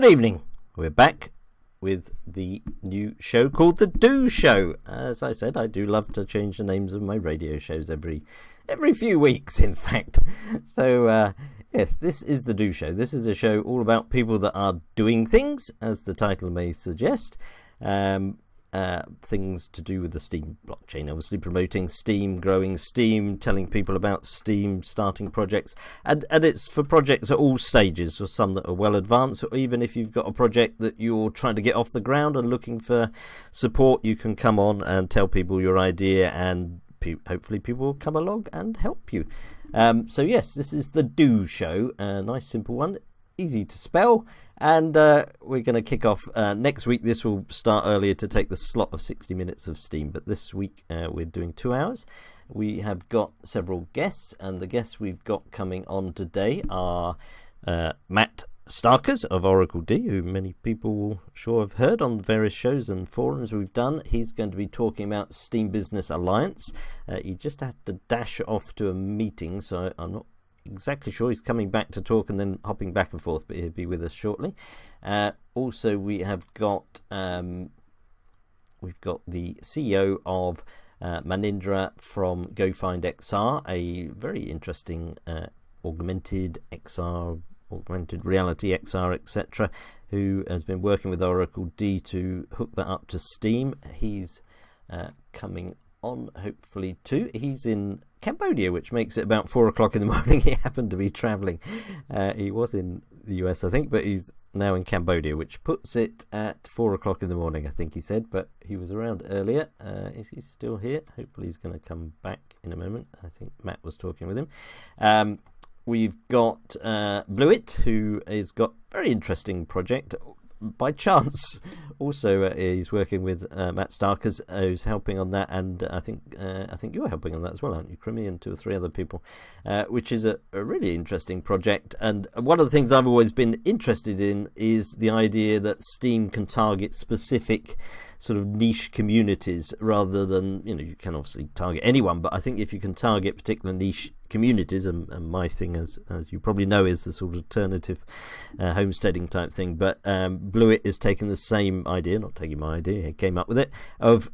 Good evening. We're back with the new show called The Do Show. As I said, I do love to change the names of my radio shows every few weeks, in fact. So, yes, this is The Do Show. This is a show all about people that are doing things, as the title may suggest. Things to do with the Steem blockchain, obviously promoting Steem, growing Steem, telling people about Steem, starting projects, and it's for projects at all stages, or some that are well advanced, or even if you've got a project that you're trying to get off the ground and looking for support, you can come on and tell people your idea, and hopefully people will come along and help you. So yes, this is the Do Show, a nice simple one, easy to spell. And we're going to kick off next week. This will start earlier to take the slot of 60 minutes of Steem. But this week we're doing 2 hours. We have got several guests. And the guests we've got coming on today are Matt Starkers of Oracle D, who many people will sure have heard on various shows and forums we've done. He's going to be talking about Steem Business Alliance. He just had to dash off to a meeting, so I'm not exactly sure. He's coming back to talk and then hopping back and forth, but he'll be with us shortly. Also, we have got we've got the CEO of Manindra from GoFindXR, a very interesting augmented reality XR, etc., who has been working with Oracle D to hook that up to Steem. He's coming on hopefully too. He's in Cambodia, which makes it about 4 o'clock in the morning. He happened to be traveling. He was in the US, I think, but he's now in Cambodia, which puts it at 4 o'clock in the morning, I think he said, but he was around earlier. Is he still here? Hopefully he's going to come back in a moment. I think Matt was talking with him. We've got Blueit, who has got a very interesting project. By chance, also he's working with Matt Starkers, who's helping on that, and I think you're helping on that as well, aren't you, Crimmy, and 2 or 3 other people, which is a really interesting project. And one of the things I've always been interested in is the idea that Steem can target specific sort of niche communities rather than, you can obviously target anyone, but I think if you can target particular niche communities, and my thing, as you probably know, is the sort of alternative homesteading type thing, but Blueit is taking the same idea, not taking my idea, he came up with it, of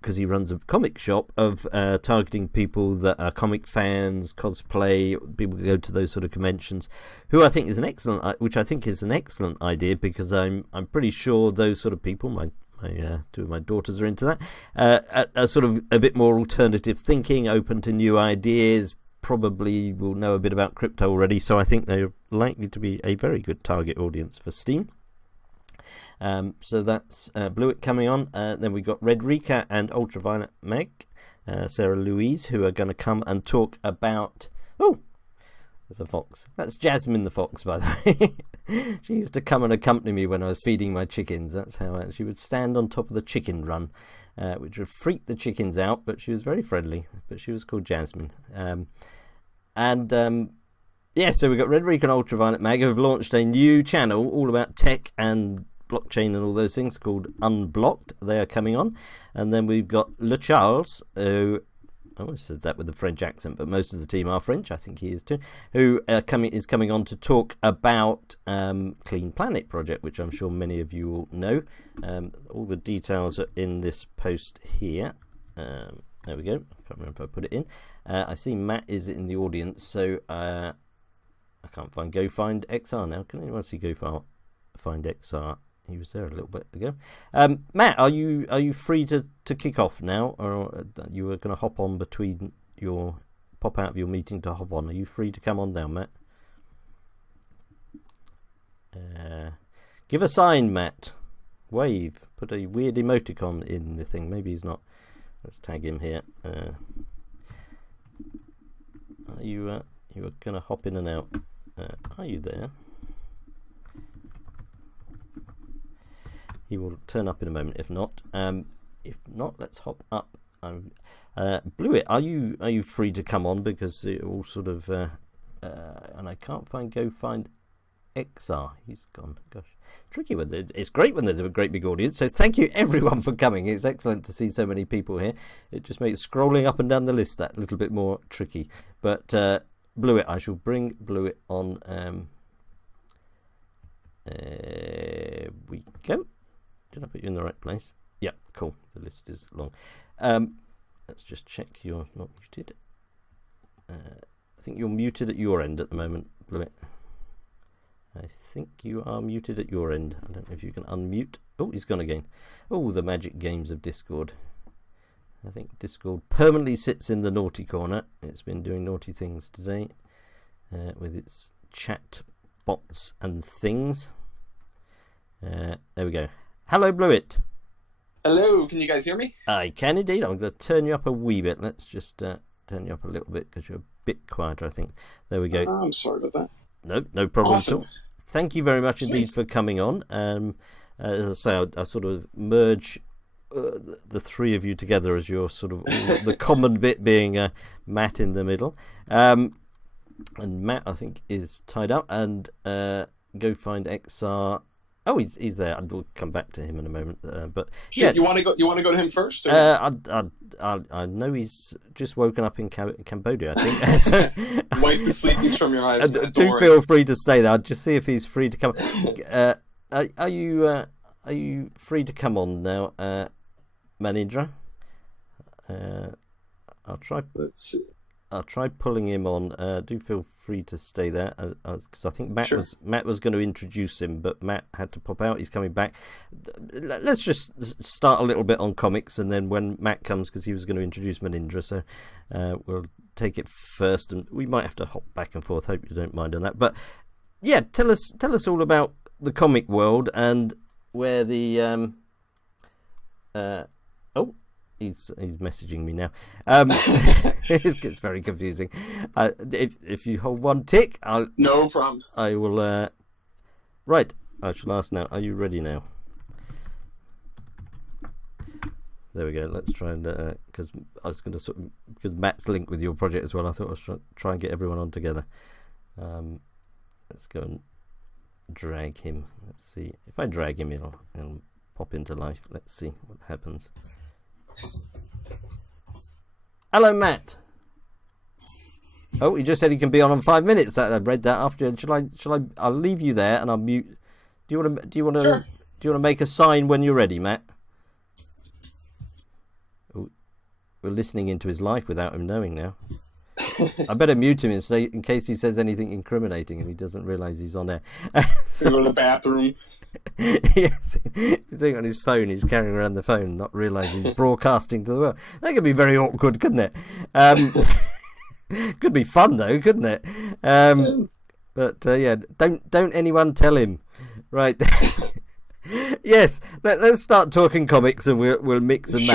because he runs a comic shop, of targeting people that are comic fans, cosplay, people who go to those sort of conventions, who I think is an excellent idea, because I'm pretty sure those sort of people, two of my daughters are into that, are sort of a bit more alternative thinking, open to new ideas, probably will know a bit about crypto already, so I think they're likely to be a very good target audience for Steem. So that's Blueit coming on. Then we've got Red Rika and Ultraviolet Meg, Sarah Louise, who are going to come and talk about... Oh, there's a fox. That's Jasmine the fox, by the way. She used to come and accompany me when I was feeding my chickens. That's how she would stand on top of the chicken run, which would freak the chickens out, but she was very friendly. But she was called Jasmine. So we've got Red Rika and Ultraviolet Mag, who have launched a new channel all about tech and blockchain and all those things, called Unblocked. They are coming on. And then we've got Le Charles, who... I always said that with a French accent, but most of the team are French. I think he is too. Who is coming on to talk about Clean Planet project, which I'm sure many of you will know. All the details are in this post here. There we go. I can't remember if I put it in. I see Matt is in the audience, so I can't find GoFindXR now. Can anyone see GoFindXR? He was there a little bit ago. Matt, are you free to kick off now, or you were going to hop on pop out of your meeting to hop on? Are you free to come on now, Matt? Give a sign, Matt. Wave. Put a weird emoticon in the thing. Maybe he's not. Let's tag him here. You are going to hop in and out. Are you there? He will turn up in a moment. If not, let's hop up. Blueit, are you free to come on, because it all sort of and I can't find GoFindXR. He's gone. Gosh, tricky when it's great when there's a great big audience. So thank you everyone for coming. It's excellent to see so many people here. It just makes scrolling up and down the list that little bit more tricky. But Blueit, I shall bring Blueit on. There we go. Did I put you in the right place? Yeah, cool. The list is long. Let's just check you're not muted. I think you're muted at your end at the moment, Blueit. I think you are muted at your end. I don't know if you can unmute. Oh, he's gone again. Oh, the magic games of Discord. I think Discord permanently sits in the naughty corner. It's been doing naughty things today with its chat bots and things. There we go. Hello, Blueit. Hello, can you guys hear me? I can indeed. I'm going to turn you up a wee bit. Let's just turn you up a little bit because you're a bit quieter, I think. There we go. I'm sorry about that. No problem Awesome. at all. Thank you very much indeed for coming on. As I say, I sort of merge the three of you together as your sort of the common bit being Matt in the middle. And Matt, I think, is tied up. And Go Find XR. Oh, he's there. We'll come back to him in a moment. But yeah, you want to go? You want to go to him first? I know he's just woken up in Cambodia, I think. Wipe the sleepies from your eyes. Do feel free to stay there. I'll just see if he's free to come. Are you free to come on now, Manindra? I'll try pulling him on. Do feel free to stay there because I think Matt was going to introduce him, but Matt had to pop out. He's coming back. Let's just start a little bit on comics, and then when Matt comes, because he was going to introduce Manindra, so we'll take it first, and we might have to hop back and forth. Hope you don't mind on that. But yeah, tell us all about the comic world and where the He's messaging me now. It gets very confusing. If you hold one tick, no problem. I will. Right, I shall ask now. Are you ready now? There we go. Let's try and because I was going to because Matt's linked with your project as well. I thought I was try and get everyone on together. Let's go and drag him. Let's see if I drag him, he'll pop into life. Let's see what happens. Hello, Matt. Oh, he just said he can be on 5 minutes. I read that after. Shall I? I'll leave you there and I'll mute. Do you want to? Sure. Do you want to make a sign when you're ready, Matt? Oh, we're listening into his life without him knowing now. I better mute him in case he says anything incriminating and he doesn't realise he's on air. So go to the bathroom. Yes, he's doing it on his phone. He's carrying around the phone, not realising he's broadcasting to the world. That could be very awkward, couldn't it? Could be fun though, couldn't it? But yeah, don't anyone tell him. Right? Yes, let's start talking comics, and we'll mix and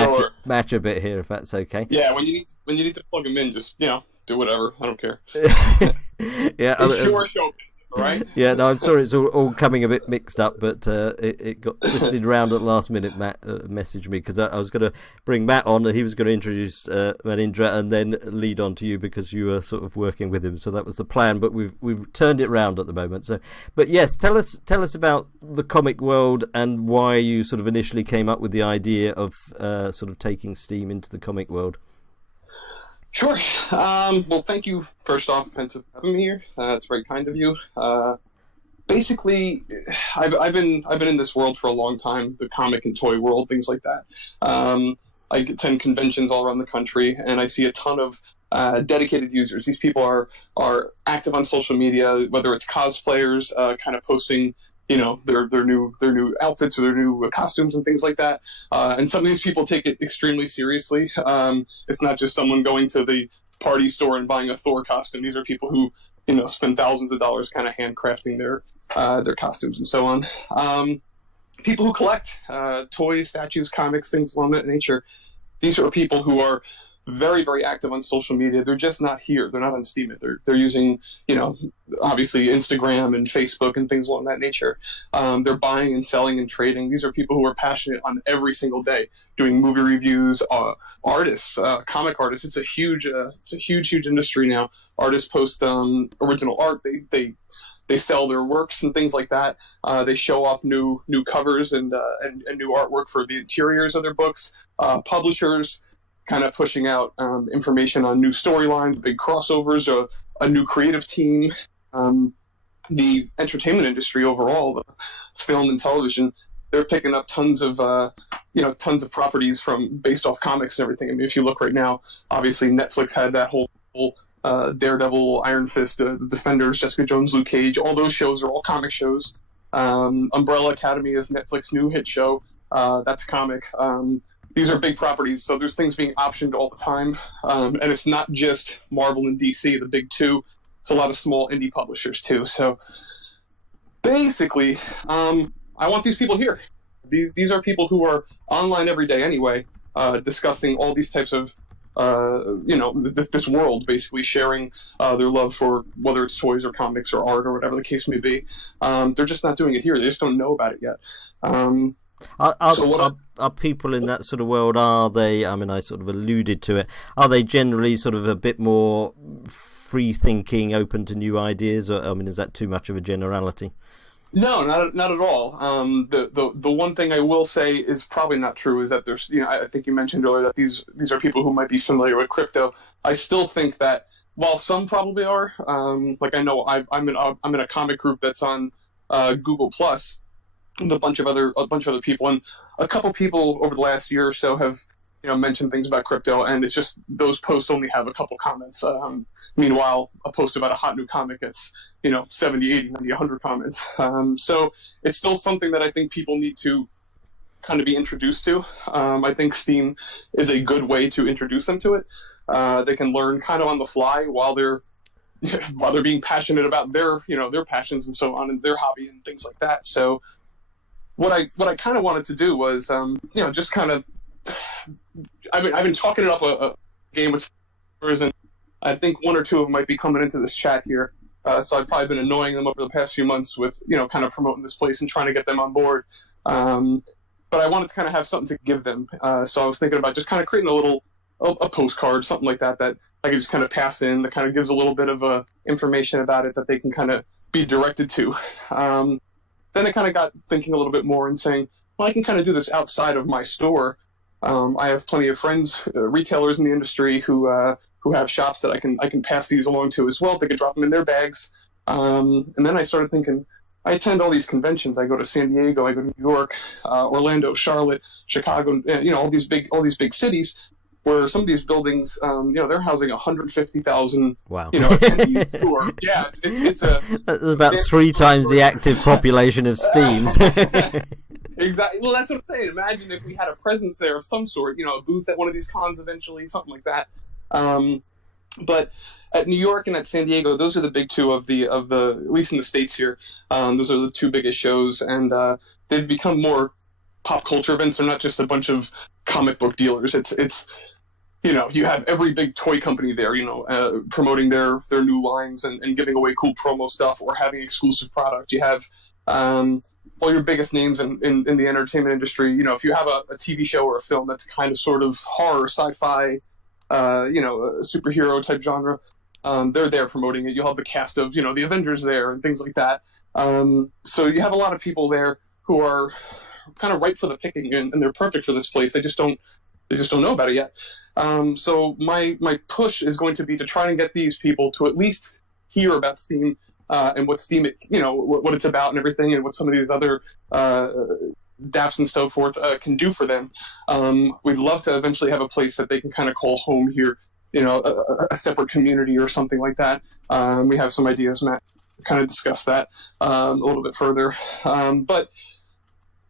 match a bit here, if that's okay. Yeah, when you need to plug them in, just do whatever. I don't care. Yeah, it's your show. Right? Yeah, no, I'm sorry it's all coming a bit mixed up, but it got twisted around at the last minute. Matt messaged me because I was going to bring Matt on and he was going to introduce Manindra and then lead on to you because you were sort of working with him. So that was the plan, but we've turned it round at the moment. So, but yes, tell us about the comic world and why you sort of initially came up with the idea of sort of taking Steam into the comic world. Sure. Well, thank you, first off, Pence, for having me here. It's very kind of you. Basically, I've been in this world for a long time, the comic and toy world, things like that. I attend conventions all around the country, and I see a ton of dedicated users. These people are active on social media, whether it's cosplayers, kind of posting their new outfits or their new costumes and things like that. And some of these people take it extremely seriously. It's not just someone going to the party store and buying a Thor costume. These are people who, spend thousands of dollars kind of handcrafting their costumes and so on. People who collect toys, statues, comics, things along that nature. These are people who are very, very active on social media. They're just not here. They're not on Steam. They're using, obviously Instagram and Facebook and things along that nature. They're buying and selling and trading. These are people who are passionate on every single day, doing movie reviews, artists, comic artists. It's a huge industry now. Artists post original art. They sell their works and things like that. They show off new covers and new artwork for the interiors of their books. Publishers kind of pushing out information on new storylines, big crossovers, a new creative team. the entertainment industry overall, the film and television, they're picking up tons of tons of properties from based off comics and everything. I mean, if you look right now, obviously Netflix had that whole Daredevil, Iron Fist, the Defenders, Jessica Jones, Luke Cage. All those shows are all comic shows. Umbrella Academy is Netflix's new hit show. That's a comic. These are big properties, so there's things being optioned all the time. And it's not just Marvel and DC, the big two. It's a lot of small indie publishers too. So basically, I want these people here. These are people who are online every day anyway, discussing all these types of this world, basically sharing their love for whether it's toys or comics or art or whatever the case may be. They're just not doing it here. They just don't know about it yet. Are people in that sort of world, are they, I mean, I sort of alluded to it, are they generally sort of a bit more free thinking, open to new ideas, or, I mean, is that too much of a generality? No, not at all. The one thing I will say is probably not true is that there's, I think you mentioned earlier that these are people who might be familiar with crypto. I still think that while some probably are, like I know I'm in a comic group that's on Google Plus with a bunch of other people, and a couple people over the last year or so have mentioned things about crypto, and it's just those posts only have a couple comments. Meanwhile, a post about a hot new comic gets 70, 80, 90, 100 comments. So it's still something that I think people need to kind of be introduced to. I think Steam is a good way to introduce them to it. They can learn kind of on the fly while they're being passionate about their passions and so on, and their hobby and things like that. So what I kind of wanted to do was just kind of I've been talking it up a game with and I think one or two of them might be coming into this chat here. So I've probably been annoying them over the past few months with, kind of promoting this place and trying to get them on board. But I wanted to kind of have something to give them. So I was thinking about just kind of creating a postcard, something like that I could just kind of pass in that kind of gives a little bit of information about it that they can kind of be directed to. Then I kind of got thinking a little bit more and saying, well, I can kind of do this outside of my store. I have plenty of friends, retailers in the industry who have shops that I can pass these along to as well. They could drop them in their bags. And then I started thinking, I attend all these conventions. I go to San Diego, I go to New York, Orlando, Charlotte, Chicago, all these big cities where some of these buildings, they're housing 150,000 wow. Attendees tour. Yeah, it's that's about 3 times the active population of Steams. Exactly. Well, that's what I'm saying. Imagine if we had a presence there of some sort, a booth at one of these cons eventually, something like that. But at New York and at San Diego, those are the big two of the at least in the States here. Those are the two biggest shows, and they've become more pop culture events. They're not just a bunch of comic book dealers. It's you have every big toy company there, promoting their new lines and giving away cool promo stuff or having exclusive product. You have all your biggest names in the entertainment industry. If you have a TV show or a film that's kind of sort of horror, sci-fi, a superhero type genre, they're there promoting it. You'll have the cast of, the Avengers there and things like that. So you have a lot of people there who are kind of ripe for the picking, and they're perfect for this place. They just don't know about it yet. So my push is going to be to try and get these people to at least hear about Steam, and what Steam, what it's about and everything, and what some of these other dApps and so forth can do for them. We'd love to eventually have a place that they can kind of call home here, a separate community or something like that. We have some ideas, Matt, kind of discuss that a little bit further. But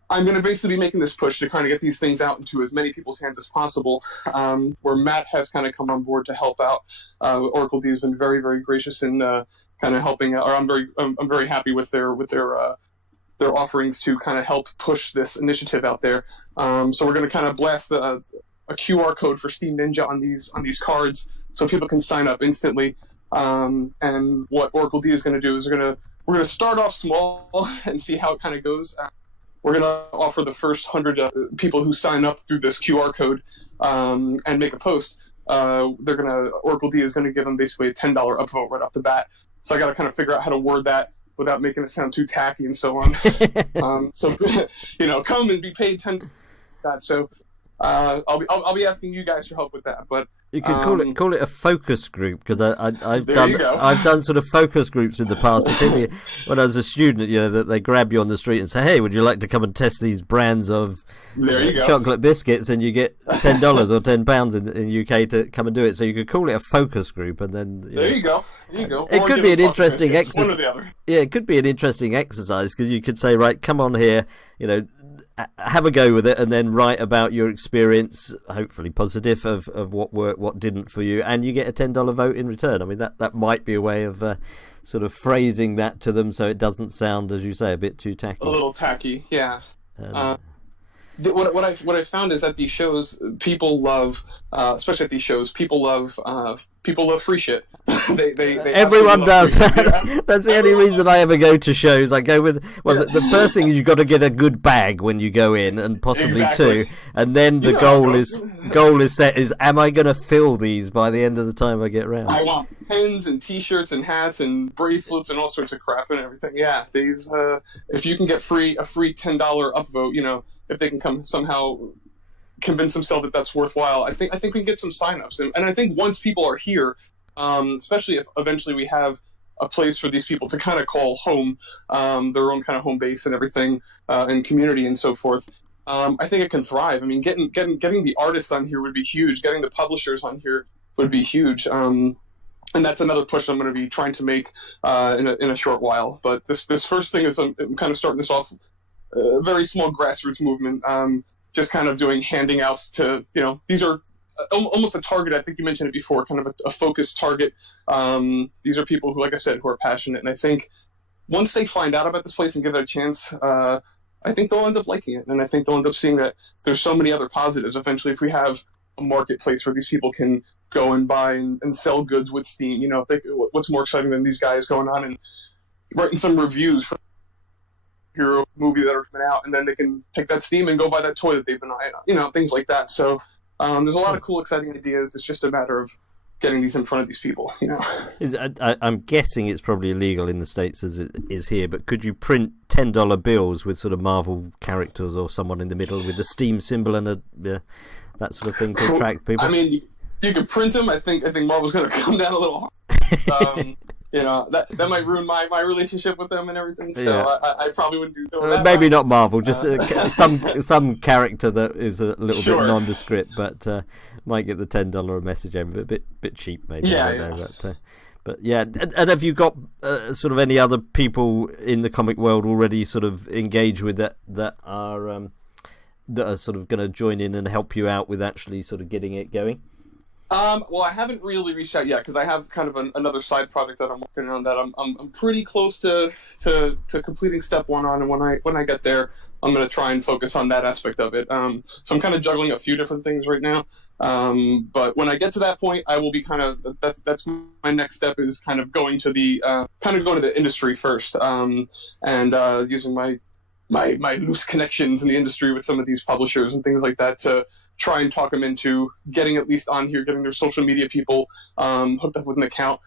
I'm going to basically be making this push to kind of get these things out into as many people's hands as possible, where Matt has kind of come on board to help out. Oracle D has been very, very gracious in kind of helping out, or I'm very happy with their offerings to kind of help push this initiative out there. So we're going to kind of blast a QR code for Steam Ninja on these cards so people can sign up instantly. And what Oracle D is going to do is we're going to start off small and see how it kind of goes. We're going to offer the first 100 people who sign up through this QR code and make a post. Oracle D is going to give them basically a $10 upvote right off the bat. So I got to kind of figure out how to word that without making it sound too tacky and so on. So come and be paid $10. So I'll be asking you guys for help with that. But You could call it a focus group, because I've I've done sort of focus groups in the past, particularly when I was a student. That they grab you on the street and say, "Hey, would you like to come and test these brands of chocolate biscuits?" And you get $10 or £10 in UK to come and do it. So you could call it a focus group, and then there you go. It could be an interesting exercise. One or the other. Yeah, it could be an interesting exercise, because you could say, right, come on here, have a go with it, and then write about your experience, hopefully positive, of what worked, what didn't for you, and you get a $10 vote in return. I mean, that might be a way of sort of phrasing that to them so it doesn't sound, as you say, a bit too tacky. A little tacky, yeah. What I found is at these shows, people love, especially at these shows, people love free shit. they Everyone does. That's the only reason I ever go to shows. I go with the first thing is you've got to get a good bag when you go in, and possibly two, and then the goal is set is, am I going to fill these by the end of the time I get round? I want pins and T-shirts and hats and bracelets and all sorts of crap and everything. Yeah, these if you can get a free $10 upvote, if they can come somehow convince themselves that that's worthwhile, I think we can get some signups. And I think once people are here, especially if eventually we have a place for these people to kind of call home, their own kind of home base and everything, and community and so forth, I think it can thrive. I mean, getting the artists on here would be huge. Getting the publishers on here would be huge. And that's another push I'm going to be trying to make in a short while. But this first thing is I'm kind of starting this off a very small grassroots movement. Just kind of handing outs to, these are almost a target. I think you mentioned it before, kind of a focused target. These are people who, like I said, who are passionate. And I think once they find out about this place and give it a chance, I think they'll end up liking it. And I think they'll end up seeing that there's so many other positives. Eventually, if we have a marketplace where these people can go and buy and sell goods with Steam, what's more exciting than these guys going on and writing some reviews for hero movie that are coming out, and then they can take that Steam and go buy that toy that they've been eyeing on, things like that. So there's a lot of cool, exciting ideas. It's just a matter of getting these in front of these people. I'm guessing it's probably illegal in the States as it is here, but could you print $10 bills with sort of Marvel characters or someone in the middle with the Steam symbol and that sort of thing to attract people? I mean, you could print them. I think Marvel's going to come down a little hard. That might ruin my relationship with them and everything. So yeah. I probably wouldn't do that. Maybe not Marvel, just some character that is a little bit nondescript, but might get the $10 a message over. A bit cheap, maybe. Yeah. But yeah, and have you got sort of any other people in the comic world already sort of engaged with that are sort of going to join in and help you out with actually sort of getting it going? Well, I haven't really reached out yet because I have kind of another side project that I'm working on that I'm pretty close to completing step one on, and when I get there, I'm going to try and focus on that aspect of it. So I'm kind of juggling a few different things right now. But when I get to that point, I will be that's my next step is kind of going to the industry first, and using my loose connections in the industry with some of these publishers and things like that to try and talk them into getting at least on here, getting their social media people hooked up with an account,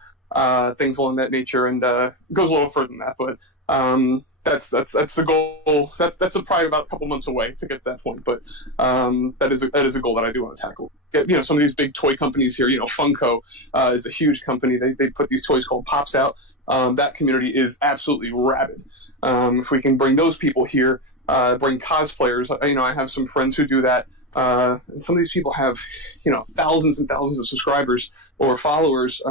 things along that nature, and goes a little further than that. But that's the goal. That's probably about a couple months away to get to that point. But that is a goal that I do want to tackle. Some of these big toy companies here. Funko is a huge company. They put these toys called Pops out. That community is absolutely rabid. If we can bring those people here, bring cosplayers. I have some friends who do that. And some of these people have, thousands and thousands of subscribers or followers.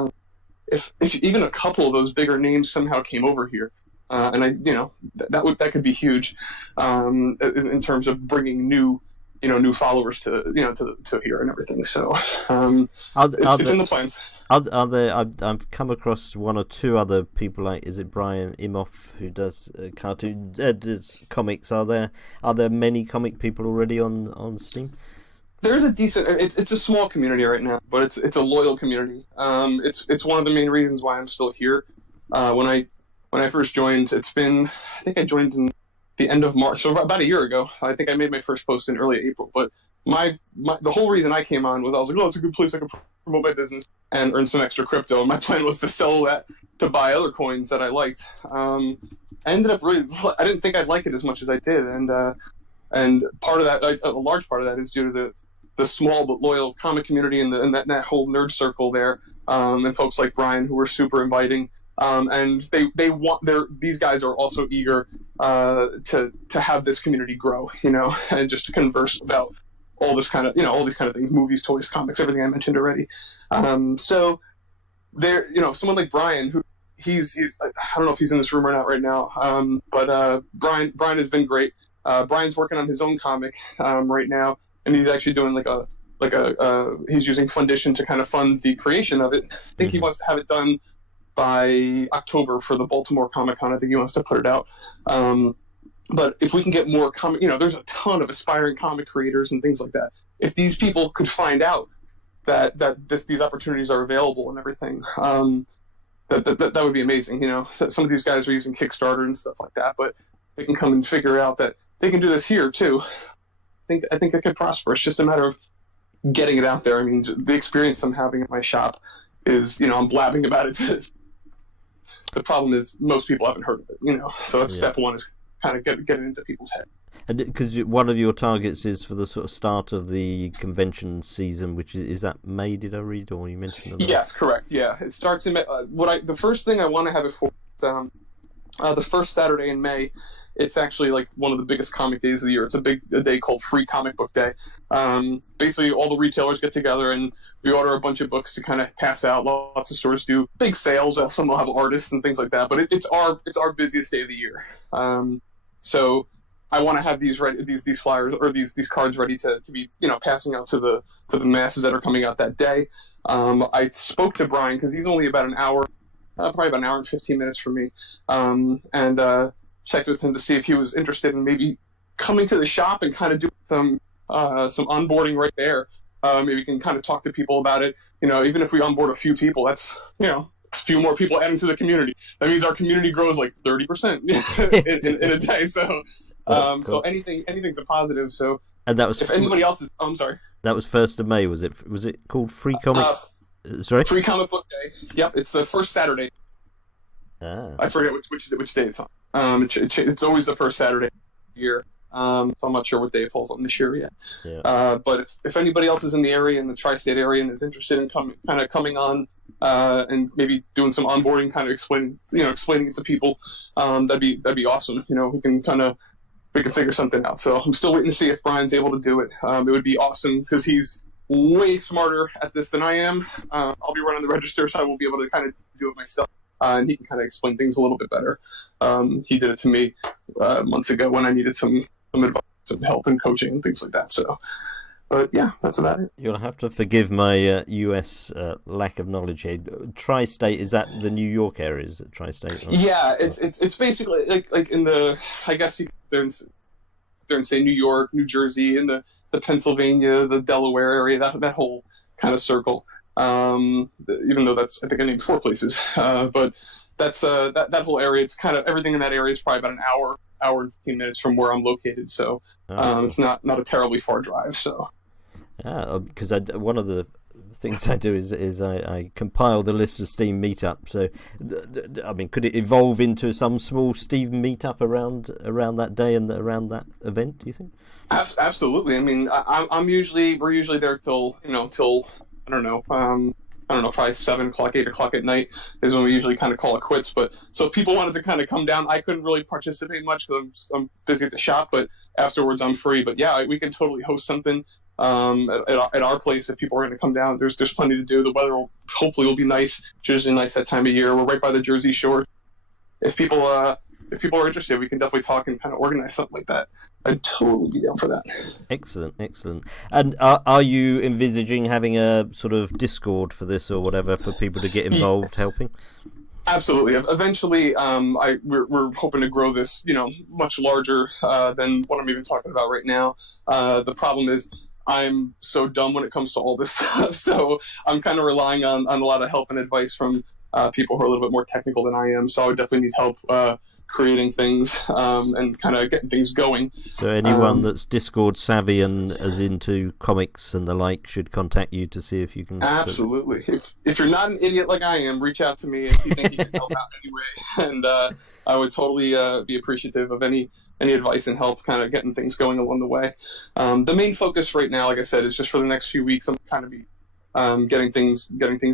If even a couple of those bigger names somehow came over here, and that could be huge, in terms of bringing new followers to here and everything. So it's in the plans. I've come across one or two other people, like, is it Brian Imhoff, who does does comics? Are there many comic people already on Steam? There's a decent. It's a small community right now, but it's a loyal community. It's one of the main reasons why I'm still here. When I first joined, I think I joined in the end of March, so about a year ago. I think I made my first post in early April, but the whole reason I came on was I was like, it's a good place I can promote my business and earn some extra crypto. And my plan was to sell that to buy other coins that I liked. I ended up I didn't think I'd like it as much as I did, and part of that, a large part of that, is due to the small but loyal comic community and that whole nerd circle there, and folks like Brian who were super inviting. And they want these guys are also eager to have this community grow, and just to converse about all this kind of all these kind of things, movies, toys, comics, everything I mentioned already. So there, someone like Brian, who he's I don't know if he's in this room or not right now, but Brian has been great. Brian's working on his own comic right now, and he's actually doing he's using Fundition to kind of fund the creation of it. I think he wants to have it done by October for the Baltimore Comic Con. I think he wants to put it out. But if we can get more comic, there's a ton of aspiring comic creators and things like that. If these people could find out that these opportunities are available and everything, that would be amazing. Some of these guys are using Kickstarter and stuff like that, but they can come and figure out that they can do this here too. I think it could prosper. It's just a matter of getting it out there. I mean, the experience I'm having at my shop is, I'm blabbing about it. The problem is most people haven't heard of it, so that's step one, is kind of get it into people's head. And because one of your targets is for the sort of start of the convention season, which is that May? Did I read, or you mentioned that? Yes, correct. Yeah, it starts in May. The first thing I want to have it for is the first Saturday in May. It's actually like one of the biggest comic days of the year. It's a day called Free Comic Book Day. Basically, all the retailers get together and we order a bunch of books to kind of pass out. Lots of stores do big sales. Some will have artists and things like that. But it's our busiest day of the year. So I want to have these flyers or these cards ready to be passing out to the masses that are coming out that day. I spoke to Brian because he's only about an hour, probably about an hour and 15 minutes from me, and checked with him to see if he was interested in maybe coming to the shop and kind of doing some onboarding right there. Maybe we can kind of talk to people about it. Even if we onboard a few people, that's a few more people adding to the community. That means our community grows like 30% in a day. So, cool. So anything's a positive. So, and that was if anybody else is, I'm sorry. That was 1st of May. Was it called Free Comic? Sorry, Free Comic Book Day. Yep, it's the first Saturday. I forget which day it's on. It's always the first Saturday of the year. So I'm not sure what day it falls on this year yet. Yeah. But if anybody else is in the area, in the tri-state area, and is interested in coming on and maybe doing some onboarding, kind of explaining it to people, that'd be awesome. We can figure something out. So I'm still waiting to see if Brian's able to do it. It would be awesome because he's way smarter at this than I am. I'll be running the register, so I will be able to kind of do it myself. And he can kind of explain things a little bit better. He did it to me months ago when I needed some advice and help and coaching and things like that. So, but yeah, that's about it. You'll have to forgive my US lack of knowledge here. Tri-state, is that the New York area? Is it tri-state? Right? Yeah, it's basically like in the, I guess they're in say New York, New Jersey, in the Pennsylvania, the Delaware area, that whole kind of circle. Even though that's, I think I named 4 places, but that's that whole area. It's kind of everything in that area is probably about an hour and 15 minutes from where I'm located. So it's not a terribly far drive. So because one of the things I do is I compile the list of Steam meetup. So I mean, could it evolve into some small Steam meetup around that day and around that event? Do you think? Absolutely. I mean, we're usually there till I don't know, probably 7 o'clock, 8 o'clock at night is when we usually kind of call it quits. But so if people wanted to kind of come down, I couldn't really participate much because I'm busy at the shop, but afterwards I'm free. But yeah, we can totally host something at our place if people are going to come down. There's plenty to do. The weather hopefully will be nice. It's usually nice that time of year. We're right by the Jersey Shore. If people are interested, we can definitely talk and kind of organize something like that. I'd totally be down for that. Excellent. And are you envisaging having a sort of Discord for this or whatever for people to get involved helping? Absolutely. Eventually, we're hoping to grow this, much larger than what I'm even talking about right now. The problem is I'm so dumb when it comes to all this stuff, so I'm kind of relying on a lot of help and advice from people who are a little bit more technical than I am. So I would definitely need help creating things and kind of getting things going. So anyone that's Discord savvy and is into comics and the like should contact you to see if you can. Absolutely. If you're not an idiot like I am, reach out to me if you think you can help out anyway. And I would totally be appreciative of any any advice and help kind of getting things going along the way. The main focus right now, like I said, is just for the next few weeks. I'm kind of be getting things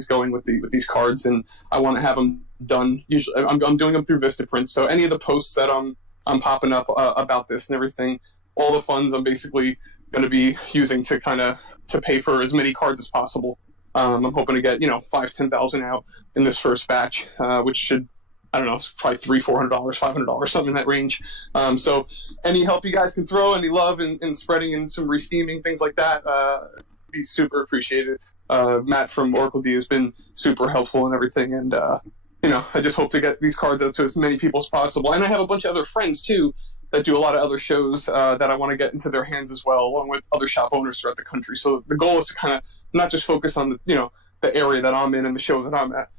going with these cards, and I want to have them done. Usually, I'm doing them through Vistaprint. So any of the posts that I'm popping up about this and everything, all the funds I'm basically going to be using to pay for as many cards as possible. I'm hoping to get 5,000-10,000 out in this first batch, which should, I don't know, it's probably $300, $400, $500, something in that range. So any help you guys can throw, any love in spreading and some re-steaming, things like that, be super appreciated. Matt from Oracle D has been super helpful and everything, and I just hope to get these cards out to as many people as possible. And I have a bunch of other friends too that do a lot of other shows that I want to get into their hands as well, along with other shop owners throughout the country. So the goal is to kind of not just focus on the area that I'm in and the shows that I'm at.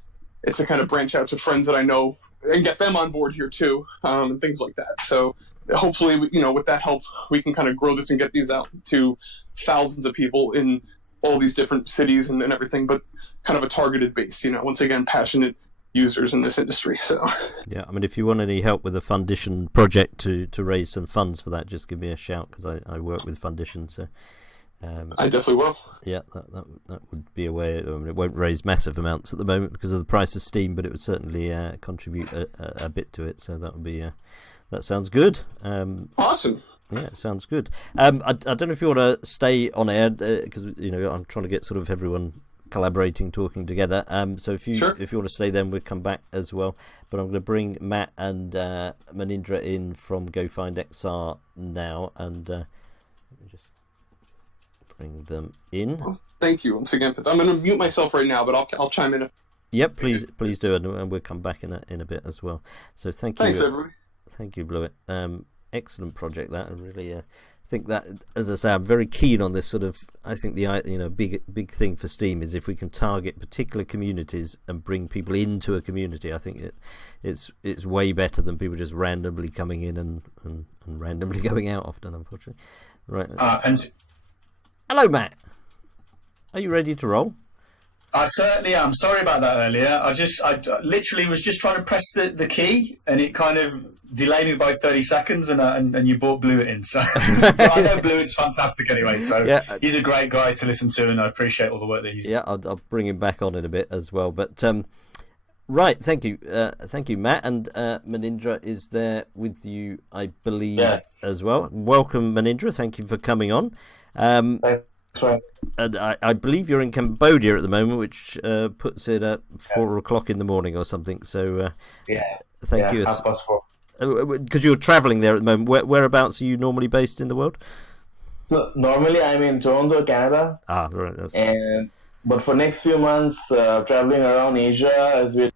It's to kind of branch out to friends that I know and get them on board here too, and things like that. So hopefully, with that help, we can kind of grow this and get these out to thousands of people in all these different cities and everything, but kind of a targeted base, once again, passionate users in this industry. So yeah, I mean, if you want any help with a Fundition project to raise some funds for that, just give me a shout, because I work with Fundition. So I definitely will. Yeah, that would be a way. I mean, it won't raise massive amounts at the moment because of the price of Steam, but it would certainly contribute a bit to it. So that would be that sounds good. Awesome. Yeah, it sounds good. I don't know if you want to stay on air, because I'm trying to get sort of everyone collaborating, talking together. So if you want to stay, then we'll come back as well. But I'm going to bring Matt and Manindra in from GoFindXR now, and let me just bring them in. Well, thank you once again. I'm going to mute myself right now, but I'll chime in. Yep, please do, and we'll come back in a bit as well. So thank you. Thanks, everybody. Thank you, Blewett. Excellent project. That I really think that, as I say, I'm very keen on this sort of. I think the big thing for Steam is if we can target particular communities and bring people into a community. I think it's way better than people just randomly coming in and randomly going out often. Unfortunately, right. Hello, Matt. Are you ready to roll? I certainly am. Sorry about that earlier. I literally was just trying to press the key, and it kind of delayed me by 30 seconds, and you brought Blewett in. So I know Blewett's fantastic anyway. So yeah, he's a great guy to listen to, and I appreciate all the work that he's doing. Yeah, I'll bring him back on in a bit as well. But right, thank you, Matt, and Manindra is there with you, I believe, as well. Welcome, Manindra. Thank you for coming on. And I believe you're in Cambodia at the moment, which puts it at 4 o'clock in the morning or something. So thank you. 4:30. Because you're travelling there at the moment. Whereabouts are you normally based in the world? So normally I'm in Toronto, Canada. Right. But for next few months, traveling around Asia as we're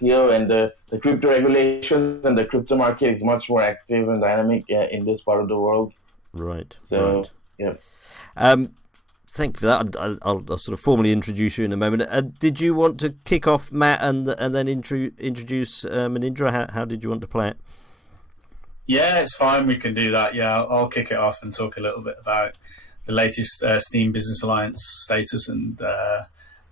here, and the crypto regulations and the crypto market is much more active and dynamic in this part of the world. Right. So yeah. Thank you for that. I'll sort of formally introduce you in a moment. Did you want to kick off, Matt, and then introduce Manindra? How did you want to play it? Yeah, it's fine. We can do that. Yeah, I'll kick it off and talk a little bit about the latest Steam Business Alliance status and a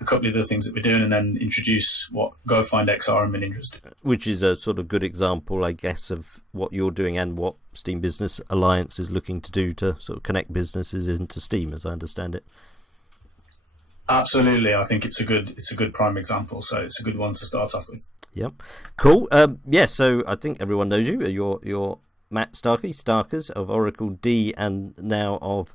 couple of the things that we're doing, and then introduce what GoFindXR and Manindra's doing. Which is a sort of good example, I guess, of what you're doing and what Steam Business Alliance is looking to do to sort of connect businesses into Steam, as I understand it. Absolutely, I think it's a good prime example. So it's a good one to start off with. Yep, cool. So I think everyone knows you. You're Matt Starkers of Oracle D, and now of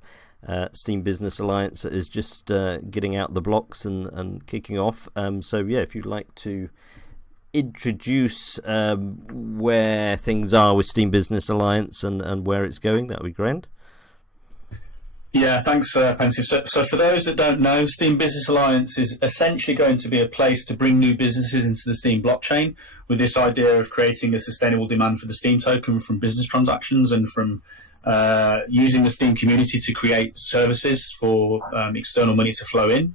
Steam Business Alliance is just getting out the blocks and kicking off. So yeah, if you'd like to introduce where things are with Steam Business Alliance and where it's going, that would be grand. Yeah, thanks, Pensive. So for those that don't know, Steam Business Alliance is essentially going to be a place to bring new businesses into the Steam blockchain, with this idea of creating a sustainable demand for the Steam token from business transactions and from using the Steam community to create services for external money to flow in.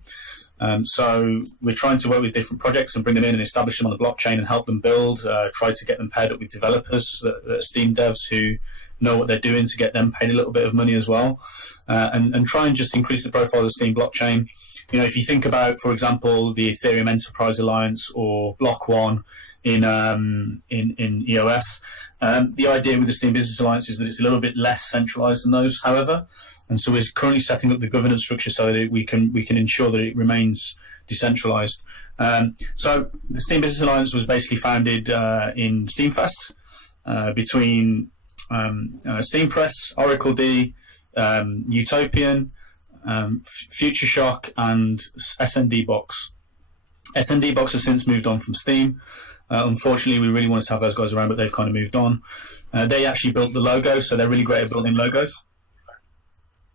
So we're trying to work with different projects and bring them in and establish them on the blockchain and help them build, try to get them paired up with developers, that are Steam devs who know what they're doing, to get them paid a little bit of money as well, and try and just increase the profile of the Steam blockchain, if you think about, for example, the Ethereum Enterprise Alliance or Block One in EOS, the idea with the Steam Business Alliance is that it's a little bit less centralized than those, however. And so we're currently setting up the governance structure so that we can ensure that it remains decentralized. So the Steam Business Alliance was basically founded in SteamFest between Steam Press, Oracle D, Utopian, Future Shock, and SND Box. SND Box has since moved on from Steam. Unfortunately, we really wanted to have those guys around, but they've kind of moved on. They actually built the logo, so they're really great at building logos.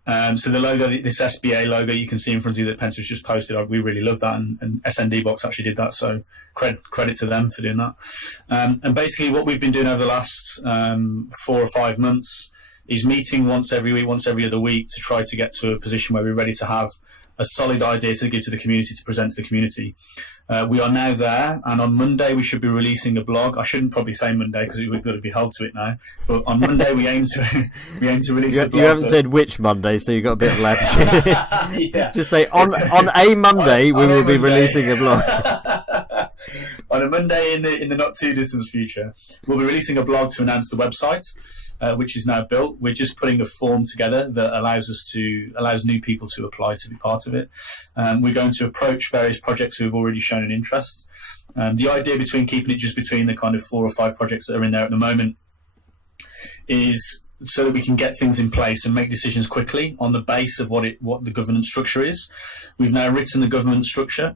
So the logo, this SBA logo you can see in front of you that Pensiv's just posted, we really love that, and SND Box actually did that, so credit to them for doing that. And basically what we've been doing over the last 4 or 5 months is meeting once every week, once every other week, to try to get to a position where we're ready to have a solid idea to give to the community, to present to the community. We are now there, and on Monday we should be releasing a blog. I shouldn't probably say Monday because we've got to be held to it now. But on Monday we aim to release a blog. You haven't said which Monday, so you've got a bit of latitude. Yeah. Just say on a Monday we will be releasing a blog. On a Monday in the not too distant future, we'll be releasing a blog to announce the website, which is now built. We're just putting a form together that allows new people to apply to be part of it. We're going to approach various projects who have already shown an interest. The idea between keeping it just between the kind of 4 or 5 projects that are in there at the moment is so that we can get things in place and make decisions quickly on the base of what the governance structure is. We've now written the governance structure,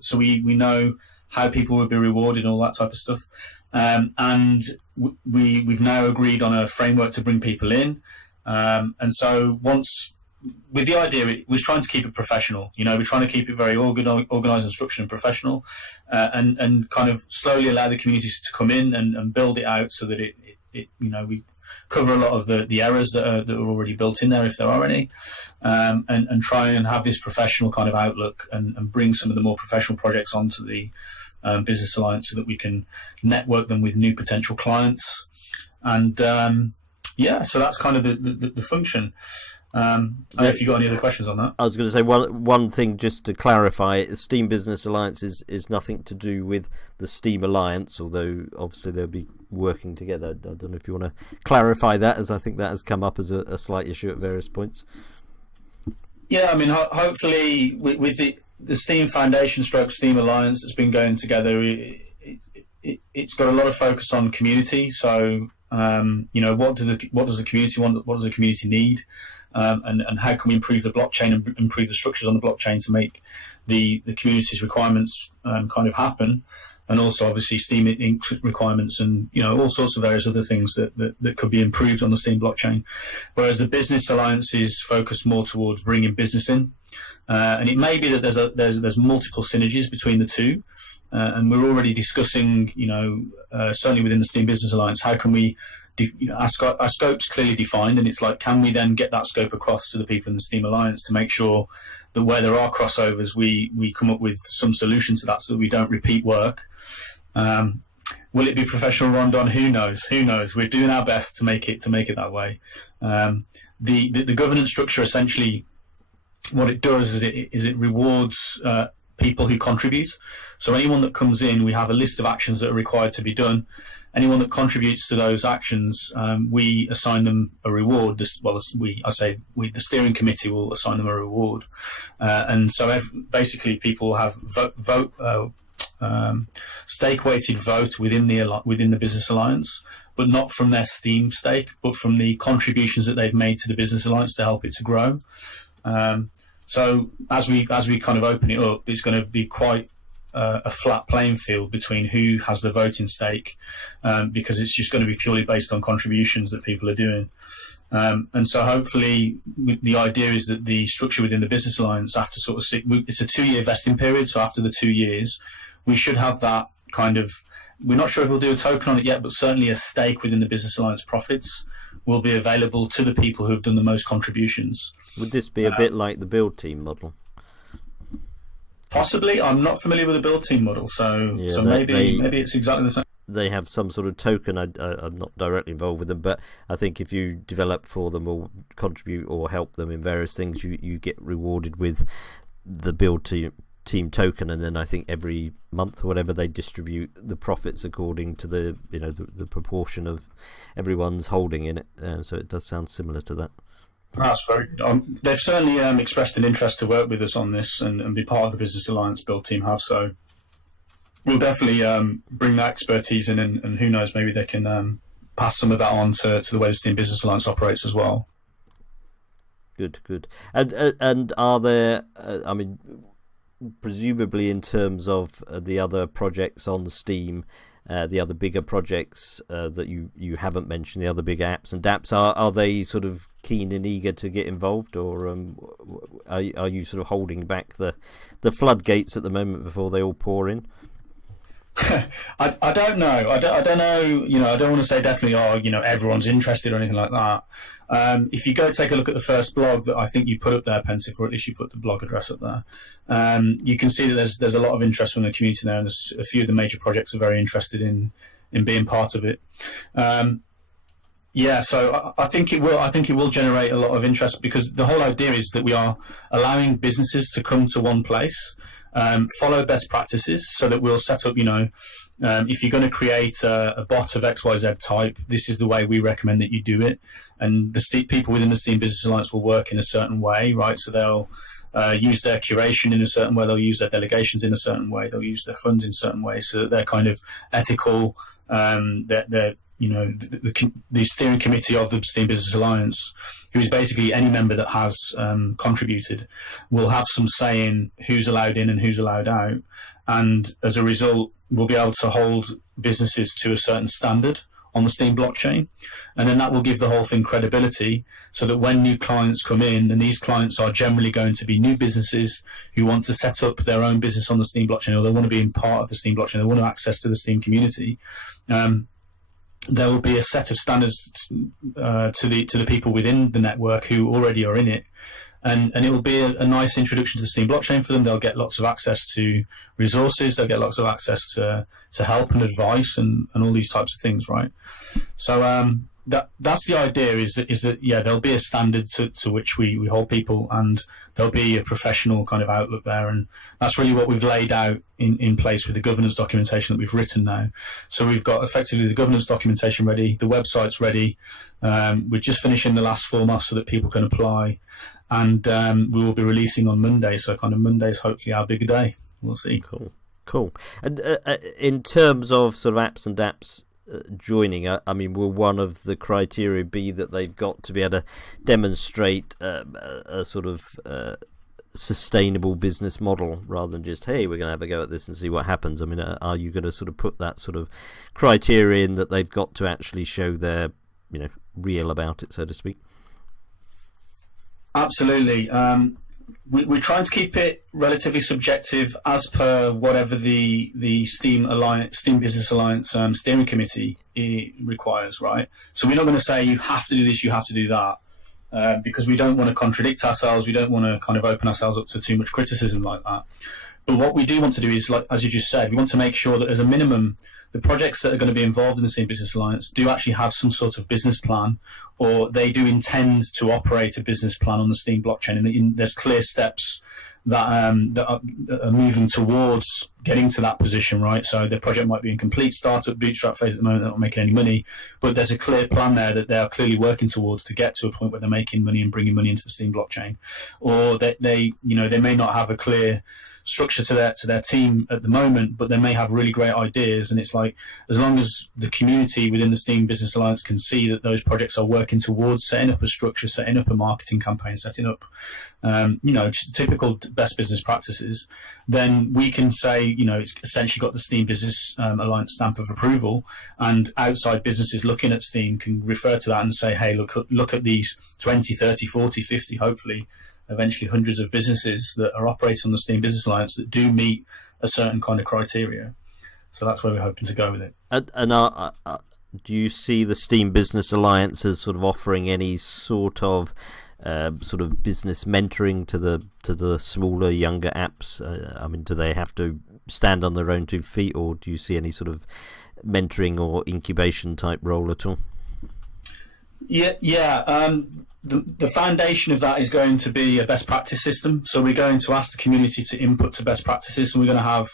so we know how people will be rewarded and all that type of stuff. And we've now agreed on a framework to bring people in. And so with the idea, it was trying to keep it professional. We're trying to keep it very organised and structured and professional, and kind of slowly allow the communities to come in and build it out so that we cover a lot of the errors that are already built in there, if there are any, and try and have this professional kind of outlook and bring some of the more professional projects onto the Business Alliance so that we can network them with new potential clients. And so that's kind of the function. I don't know if you've got any other questions on that. I was going to say one thing just to clarify: Steam Business Alliance is nothing to do with the Steam Alliance, although obviously they'll be working together. I don't know if you want to clarify that, as I think that has come up as a slight issue at various points. Yeah, I mean, hopefully with the Steam Foundation / Steam Alliance that's been going together, it's got a lot of focus on community. So, what does the community want? What does the community need? And how can we improve the blockchain and improve the structures on the blockchain to make the community's requirements kind of happen? And also, obviously, Steam Inc. requirements and, all sorts of various other things that could be improved on the Steam blockchain. Whereas the Business Alliance is focused more towards bringing business in. And it may be that there's multiple synergies between the two. And we're already discussing, certainly within the Steam Business Alliance, how can we, our scope's clearly defined, and it's like, can we then get that scope across to the people in the Steam Alliance to make sure that where there are crossovers, we come up with some solution to that so that we don't repeat work. Will it be professional run-on? Who knows? We're doing our best to make it that way. The governance structure, essentially, what it does is it rewards people who contribute. So anyone that comes in, we have a list of actions that are required to be done. Anyone that contributes to those actions, we assign them a reward. The steering committee will assign them a reward. And so basically people will have stake-weighted vote within the Business Alliance, but not from their Steam stake, but from the contributions that they've made to the Business Alliance to help it to grow. So as we kind of open it up, it's going to be quite a flat playing field between who has the voting stake, because it's just going to be purely based on contributions that people are doing. And so hopefully the idea is that the structure within the Business Alliance, after it's a 2-year vesting period, so after the 2 years, we should have that kind of, we're not sure if we'll do a token on it yet, but certainly a stake within the Business Alliance profits will be available to the people who have done the most contributions. Would this be a bit like the build team model? Possibly. I'm not familiar with the build team model, so maybe it's exactly the same. They have some sort of token. I'm not directly involved with them, but I think if you develop for them or contribute or help them in various things, you get rewarded with the build team token, and then I think every month or whatever they distribute the profits according to the the proportion of everyone's holding in it. So it does sound similar to that. That's very good. They've certainly expressed an interest to work with us on this and be part of the Business Alliance build team. So we'll definitely bring that expertise in, and who knows, maybe they can pass some of that on to the way the Steam Business Alliance operates as well. Good. And are there? I mean, presumably in terms of the other projects on the Steam, the other bigger projects that you haven't mentioned, the other big apps and dApps, are they sort of keen and eager to get involved, or are you sort of holding back the floodgates at the moment before they all pour in? I don't know. I don't know. I don't want to say definitely. Everyone's interested or anything like that. If you go take a look at the first blog that I think you put up there, Pensive, or at least you put the blog address up there, you can see that there's a lot of interest from the community there, and there's a few of the major projects are very interested in being part of it. So I think it will. I think it will generate a lot of interest, because the whole idea is that we are allowing businesses to come to one place. Follow best practices, so that we'll set up, if you're going to create a bot of XYZ type, this is the way we recommend that you do it. And the people within the Steam Business Alliance will work in a certain way, right? So they'll use their curation in a certain way, they'll use their delegations in a certain way, they'll use their funds in certain ways, so that they're kind of ethical. They're the steering committee of the Steam Business Alliance, who is basically any member that has contributed, will have some say in who's allowed in and who's allowed out. And as a result, we'll be able to hold businesses to a certain standard on the Steam blockchain. And then that will give the whole thing credibility, so that when new clients come in, and these clients are generally going to be new businesses who want to set up their own business on the Steam blockchain, or they want to be in part of the Steam blockchain, they want access to the Steam community, there will be a set of standards to the people within the network who already are in it, and it will be a nice introduction to the Steam blockchain for them. They'll get lots of access to resources, they'll get lots of access to help and advice and all these types of things, right? So that's the idea, is that there'll be a standard to which we hold people, and there'll be a professional kind of outlook there, and that's really what we've laid out in place with the governance documentation that we've written now. So we've got effectively the governance documentation ready, the website's ready, we're just finishing the last form off so that people can apply, and we will be releasing on Monday, so kind of Monday's hopefully our bigger day. We'll see. Cool. And in terms of sort of apps and dApps joining, I mean, will one of the criteria be that they've got to be able to demonstrate a sort of sustainable business model, rather than just, hey, we're going to have a go at this and see what happens? I mean, are you going to sort of put that sort of criterion that they've got to actually show they're real about it, so to speak? Absolutely. We're trying to keep it relatively subjective, as per whatever the Steam Business Alliance steering committee requires, right? So we're not going to say you have to do this, you have to do that, because we don't want to contradict ourselves. We don't want to kind of open ourselves up to too much criticism like that. But what we do want to do is, like as you just said, we want to make sure that as a minimum, the projects that are going to be involved in the Steam Business Alliance do actually have some sort of business plan, or they do intend to operate a business plan on the Steam blockchain, and there's clear steps that are moving towards getting to that position, right? So the project might be in complete startup bootstrap phase at the moment, they're not making any money, but there's a clear plan there that they are clearly working towards to get to a point where they're making money and bringing money into the Steam blockchain. Or that they may not have a clear structure to their team at the moment, but they may have really great ideas, and it's like, as long as the community within the Steam Business Alliance can see that those projects are working towards setting up a structure, setting up a marketing campaign, setting up typical best business practices, then we can say, it's essentially got the Steam Business Alliance stamp of approval, and outside businesses looking at Steam can refer to that and say, hey, look at these 20, 30, 40, 50, hopefully eventually hundreds of businesses that are operating on the Steam Business Alliance that do meet a certain kind of criteria. So that's where we're hoping to go with it. And do you see the Steam Business Alliance as sort of offering any sort of business mentoring to the smaller, younger apps? I mean, do they have to stand on their own 2 feet, or do you see any sort of mentoring or incubation type role at all? Yeah. the foundation of that is going to be a best practice system. So we're going to ask the community to input to best practices, and we're going to have,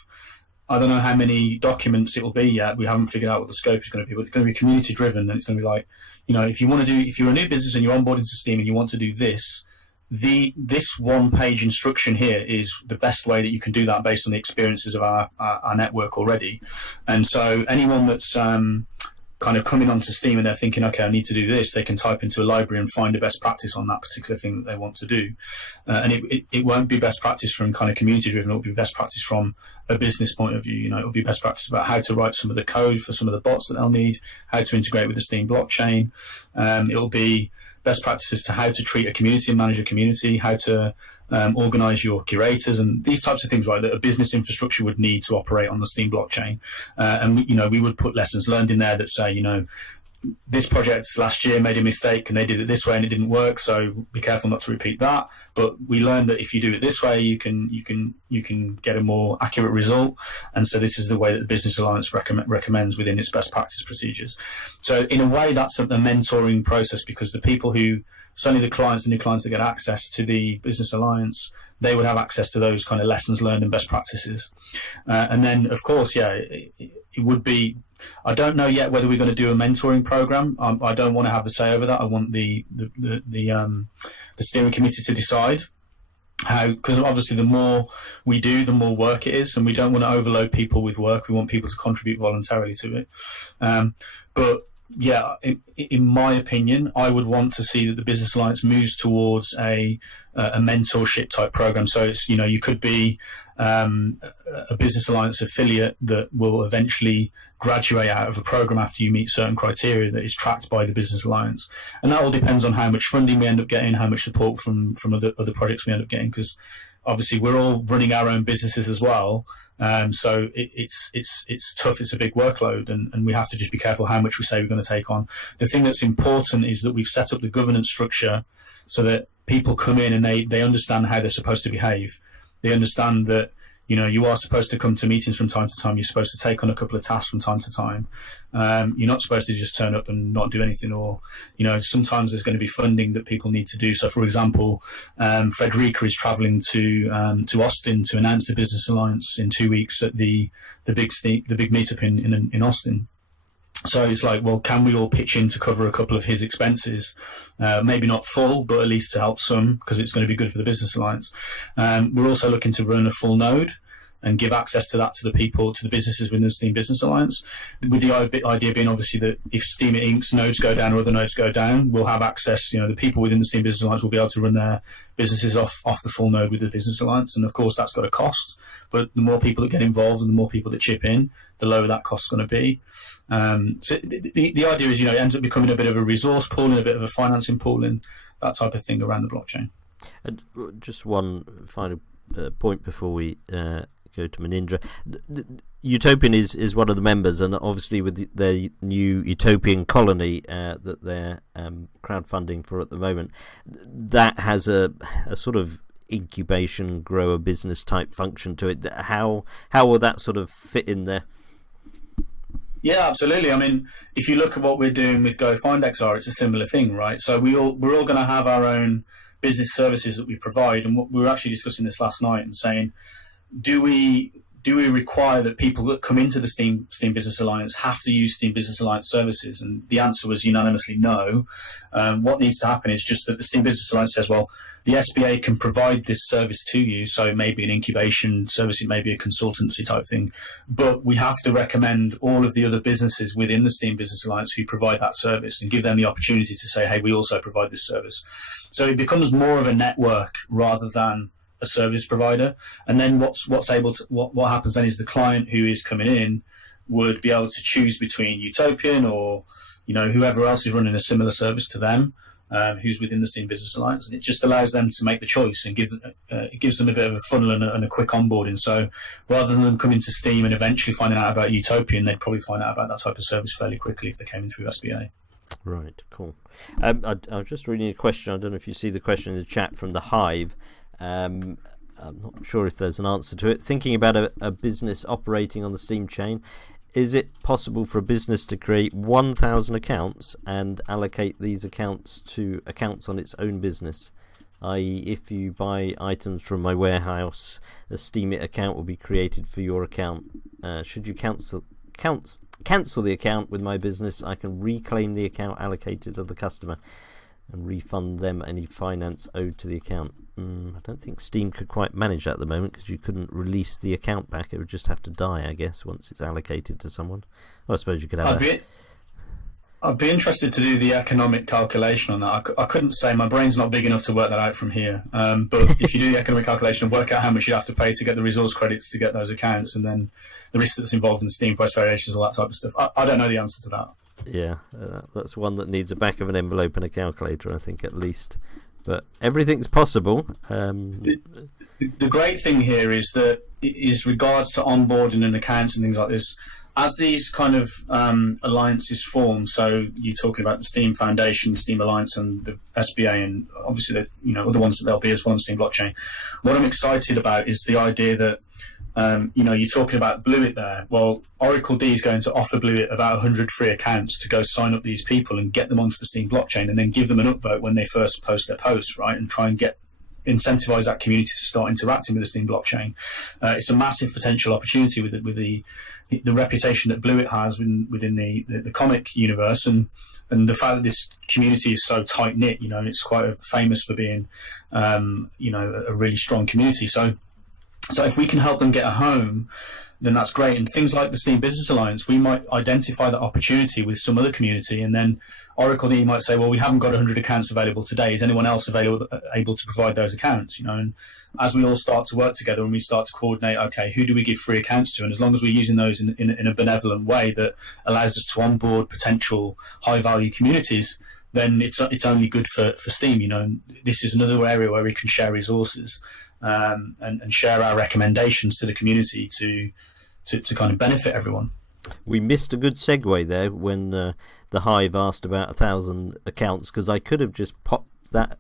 I don't know how many documents it will be yet. We haven't figured out what the scope is going to be, but it's going to be community driven, and it's going to be like, if you're a new business and you're onboarding to Steam and you want to do this, this one-page instruction here is the best way that you can do that based on the experiences of our network already. And so anyone that's kind of coming onto Steam and they're thinking, okay, I need to do this, they can type into a library and find a best practice on that particular thing that they want to do. And it won't be best practice from kind of community driven, it'll be best practice from a business point of view. It'll be best practice about how to write some of the code for some of the bots that they'll need, how to integrate with the Steam blockchain. It'll be best practices to how to treat a community and manage a community, how to organize your curators, and these types of things, right, that a business infrastructure would need to operate on the Steam blockchain. And we would put lessons learned in there that say, this project last year made a mistake and they did it this way and it didn't work, so be careful not to repeat that. But we learned that if you do it this way, you can get a more accurate result. And so this is the way that the Business Alliance recommends within its best practice procedures. So in a way, that's a mentoring process, because the people who, certainly the new clients that get access to the Business Alliance, they would have access to those kind of lessons learned and best practices. And then, of course, it would be, I don't know yet whether we're going to do a mentoring program. I don't want to have the say over that. I want the steering committee to decide how, because obviously the more we do, the more work it is, and we don't want to overload people with work. We want people to contribute voluntarily to it. But yeah, in my opinion, I would want to see that the Business Alliance moves towards a mentorship type program. So it's, you could be a Business Alliance affiliate that will eventually graduate out of a program after you meet certain criteria that is tracked by the Business Alliance. And that all depends on how much funding we end up getting, how much support from other projects we end up getting, because obviously we're all running our own businesses as well. So it's tough. It's a big workload, and we have to just be careful how much we say we're going to take on. The thing that's important is that we've set up the governance structure so that people come in and they understand how they're supposed to behave. They understand that, you are supposed to come to meetings from time to time. You're supposed to take on a couple of tasks from time to time. You're not supposed to just turn up and not do anything, or, sometimes there's going to be funding that people need to do. So, for example, Frederica is traveling to Austin to announce the Business Alliance in 2 weeks at the big meetup in Austin. So it's like, well, can we all pitch in to cover a couple of his expenses? Maybe not full, but at least to help some, because it's going to be good for the Business Alliance. We're also looking to run a full node and give access to that to the people, to the businesses within the Steam Business Alliance, with the idea being obviously that if Steam Inc.'s nodes go down or other nodes go down, we'll have access, the people within the Steam Business Alliance will be able to run their businesses off the full node with the Business Alliance. And of course that's got a cost, but the more people that get involved and the more people that chip in, the lower that cost is going to be. So the idea is, it ends up becoming a bit of a resource pool and a bit of a financing pool and that type of thing around the blockchain. And just one final point before we go to Manindra. Utopian is one of the members, and obviously with their new Utopian colony that they're crowdfunding for at the moment, that has a sort of incubation grower business type function to it. How will that sort of fit in there? Yeah, absolutely. I mean, if you look at what we're doing with GoFindXR, it's a similar thing, right? So we're all going to have our own business services that we provide, and we were actually discussing this last night and saying, do we require that people that come into the Steam Business Alliance have to use Steam Business Alliance services? And the answer was unanimously no. What needs to happen is just that the Steam Business Alliance says, well, the SBA can provide this service to you, so it may be an incubation service, it may be a consultancy type thing, but we have to recommend all of the other businesses within the Steam Business Alliance who provide that service and give them the opportunity to say, hey, we also provide this service. So it becomes more of a network rather than a service provider. And then what happens then is the client who is coming in would be able to choose between Utopian or whoever else is running a similar service to them, who's within the Steam Business Alliance, and it just allows them to make the choice and it gives them a bit of a funnel and a quick onboarding. So rather than them coming to Steam and eventually finding out about Utopian, they'd probably find out about that type of service fairly quickly if they came in through SBA. Right, cool. I was just reading a question. I don't know if you see the question in the chat from the Hive. I'm not sure if there's an answer to it. Thinking about a business operating on the Steam chain, is it possible for a business to create 1,000 accounts and allocate these accounts to accounts on its own business? I.e., if you buy items from my warehouse, a Steemit account will be created for your account. Should you cancel the account with my business, I can reclaim the account allocated to the customer and refund them any finance owed to the account. I don't think Steam could quite manage that at the moment, because you couldn't release the account back. It would just have to die, I guess, once it's allocated to someone. Well, I suppose you could have I'd be interested to do the economic calculation on that. I couldn't say, my brain's not big enough to work that out from here. But if you do the economic calculation and work out how much you have to pay to get the resource credits to get those accounts, and then the risk that's involved in the Steam price variations, all that type of stuff, I don't know the answer to that. Yeah, that's one that needs a back of an envelope and a calculator, I think, at least. But everything's possible. The great thing here is that is regards to onboarding and accounts and things like this. As these kind of alliances form, so you're talking about the Steam Foundation, Steam Alliance, and the SBA, and obviously the other ones that there'll be as well on Steam blockchain. What I'm excited about is the idea that you're talking about Blueit there. Well, Oracle D is going to offer Blueit about 100 free accounts to go sign up these people and get them onto the Steam blockchain, and then give them an upvote when they first post their posts, right? And try and incentivize that community to start interacting with the Steam blockchain. It's a massive potential opportunity with the reputation that Blueit has within the comic universe, and the fact that this community is so tight knit. It's quite famous for being a really strong community. So if we can help them get a home, then that's great. And things like the Steam Business Alliance, we might identify that opportunity with some other community, and then Oracle D might say, well, we haven't got 100 accounts available today. Is anyone else able to provide those accounts? And as we all start to work together and we start to coordinate, okay, who do we give free accounts to? And as long as we're using those in a benevolent way that allows us to onboard potential high-value communities, then it's only good for Steam. This is another area where we can share resources and share our recommendations to the community to kind of benefit everyone. We missed a good segue there when the Hive asked about 1,000 accounts, because I could have just popped that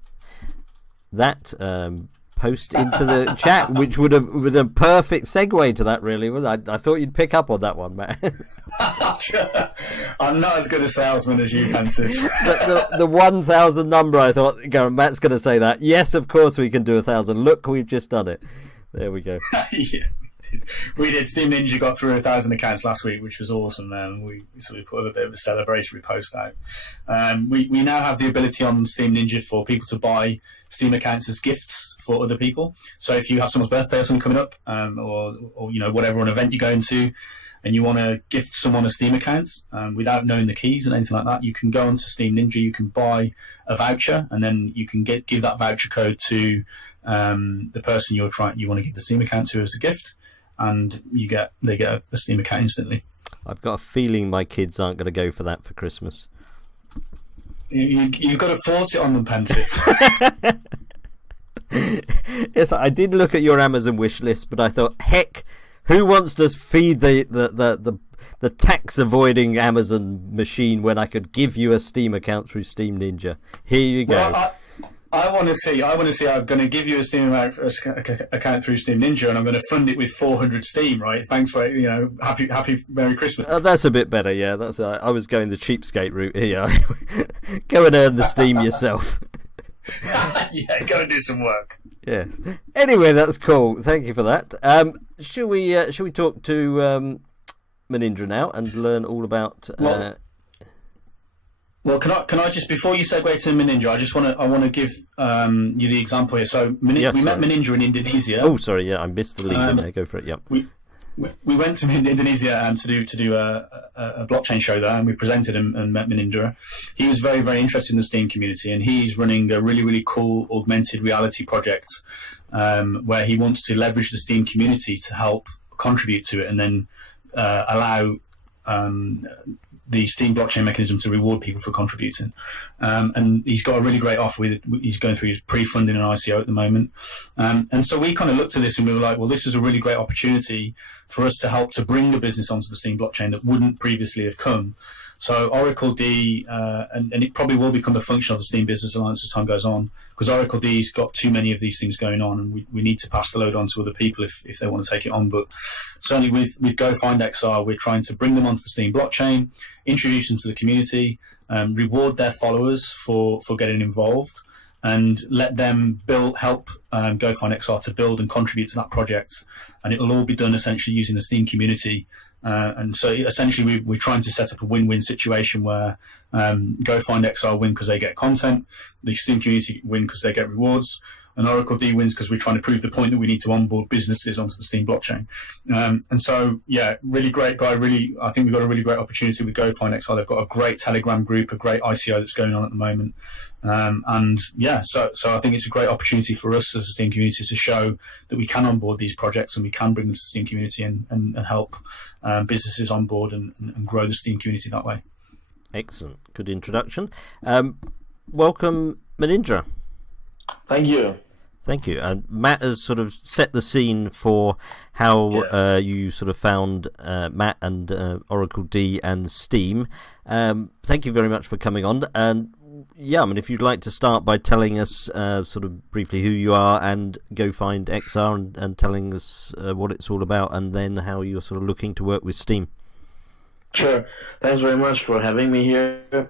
post into the chat, which would have been a perfect segue to that, really. I thought you'd pick up on that one, Matt. I'm not as good a salesman as you, Pensive. the 1,000 number, I thought, Matt's going to say that. Yes, of course we can do 1,000. Look, we've just done it. There we go. Yeah. We did. Steam Ninja got through 1,000 accounts last week, which was awesome. We put a bit of a celebratory post out. We now have the ability on Steam Ninja for people to buy Steam accounts as gifts for other people. So if you have someone's birthday or something coming up, or whatever, an event you're going to, and you want to gift someone a Steam account without knowing the keys and anything like that, you can go onto Steam Ninja, you can buy a voucher, and then you can give that voucher code to the person you want to give the Steam account to as a gift, and they get a Steam account instantly. I've got a feeling my kids aren't going to go for that for Christmas. You've got to force it on them, Pensive. Yes, I did look at your Amazon wish list, but I thought, heck, who wants to feed the tax avoiding Amazon machine when I could give you a Steam account through Steam Ninja? Here you go. Well, I want to see. I'm going to give you a Steam account through Steam Ninja, and I'm going to fund it with 400 Steam. Right? Thanks for happy Merry Christmas. That's a bit better. Yeah, I was going the cheapskate route here. Go and earn the Steam yourself. Yeah, go and do some work. Yes. Anyway, that's cool. Thank you for that. Shall we talk to Menindra now and learn all about? Well, can I just, before you segue to Menindra, I want to give you the example here. So we met Menindra in Indonesia. Oh, sorry, yeah, I missed the lead in there. Go for it. Yep. We went to Indonesia to do a blockchain show there, and we presented and met Menindra. He was very, very interested in the Steam community, and he's running a really, really cool augmented reality project where he wants to leverage the Steam community to help contribute to it, and then allow the Steam blockchain mechanism to reward people for contributing. And he's got a really great offer. He's going through his pre-funding and ICO at the moment. And so we kind of looked at this and we were like, well, this is a really great opportunity for us to help to bring the business onto the Steam blockchain that wouldn't previously have come. So Oracle D, and it probably will become a function of the Steam Business Alliance as time goes on, because Oracle D's got too many of these things going on, and we need to pass the load on to other people if they want to take it on. But certainly with Go Find XR, we're trying to bring them onto the Steam blockchain, introduce them to the community, reward their followers for getting involved, and let them help Go Find XR to build and contribute to that project. And it will all be done essentially using the Steam community. And so essentially we're trying to set up a win-win situation where Go Find XR win because they get content, the Steam community win because they get rewards, and Oracle D wins because we're trying to prove the point that we need to onboard businesses onto the Steam blockchain. And so, yeah, really great guy. I think we've got a really great opportunity with Go Find XR. They've got a great Telegram group, a great ICO that's going on at the moment. And yeah, so I think it's a great opportunity for us as a Steam community to show that we can onboard these projects and we can bring them to the Steam community and help businesses on board and grow the Steam community that way. Excellent. Good introduction. Welcome, Manindra. Thank you. Thank you. And Matt has sort of set the scene for how you sort of found Matt and Oracle D and Steam. Thank you very much for coming on. And yeah, I mean, if you'd like to start by telling us sort of briefly who you are and Go Find XR and telling us what it's all about, and then how you're sort of looking to work with Steam. Sure. Thanks very much for having me here.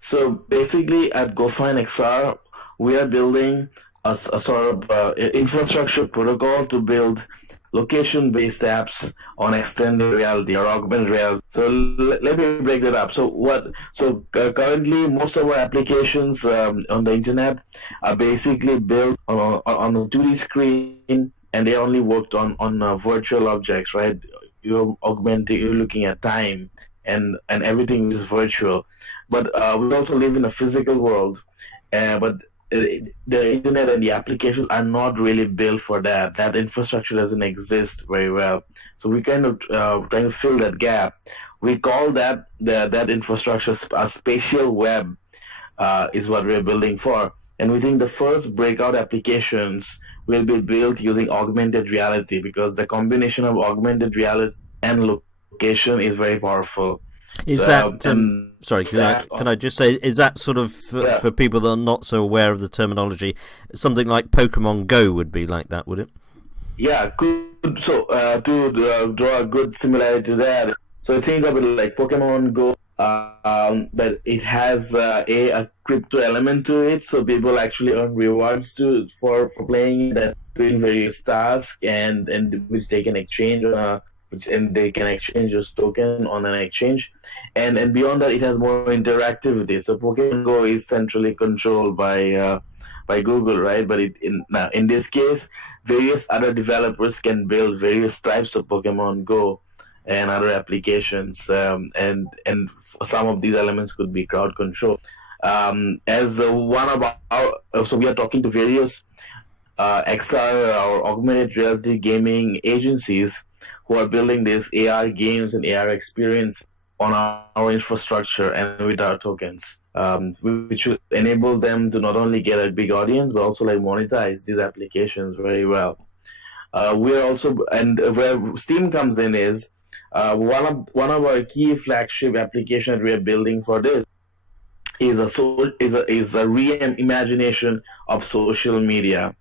So basically at Go Find XR, we are building a sort of infrastructure protocol to build location-based apps on extended reality or augmented reality. So let me break that up. So currently most of our applications on the internet are basically built on a 2D screen, and they only worked on virtual objects, right? You're looking at time, and everything is virtual. But we also live in a physical world, but the internet and the applications are not really built for that. That infrastructure doesn't exist very well. So we kind of trying to fill that gap. We call that infrastructure a spatial web is what we're building for. And we think the first breakout applications will be built using augmented reality, because the combination of augmented reality and location is very powerful. Is that sorry? Can I just say, is that sort of for people that are not so aware of the terminology, something like Pokemon Go would be like that, would it? Yeah, good. So to draw a good similarity to that, so think of it like Pokemon Go, but it has a crypto element to it, so people actually earn rewards for playing that, doing various tasks, and which they can exchange and they can exchange this token on an exchange, and beyond that, it has more interactivity. So Pokemon Go is centrally controlled by Google, right? But in this case, various other developers can build various types of Pokemon Go and other applications, and some of these elements could be crowd control. As one of so we are talking to various XR or augmented reality gaming agencies who are building these AR games and AR experience on our infrastructure and with our tokens, which should enable them to not only get a big audience, but also like monetize these applications very well. We're also, and where Steam comes in is one of our key flagship applications we are building for this is a reimagination of social media,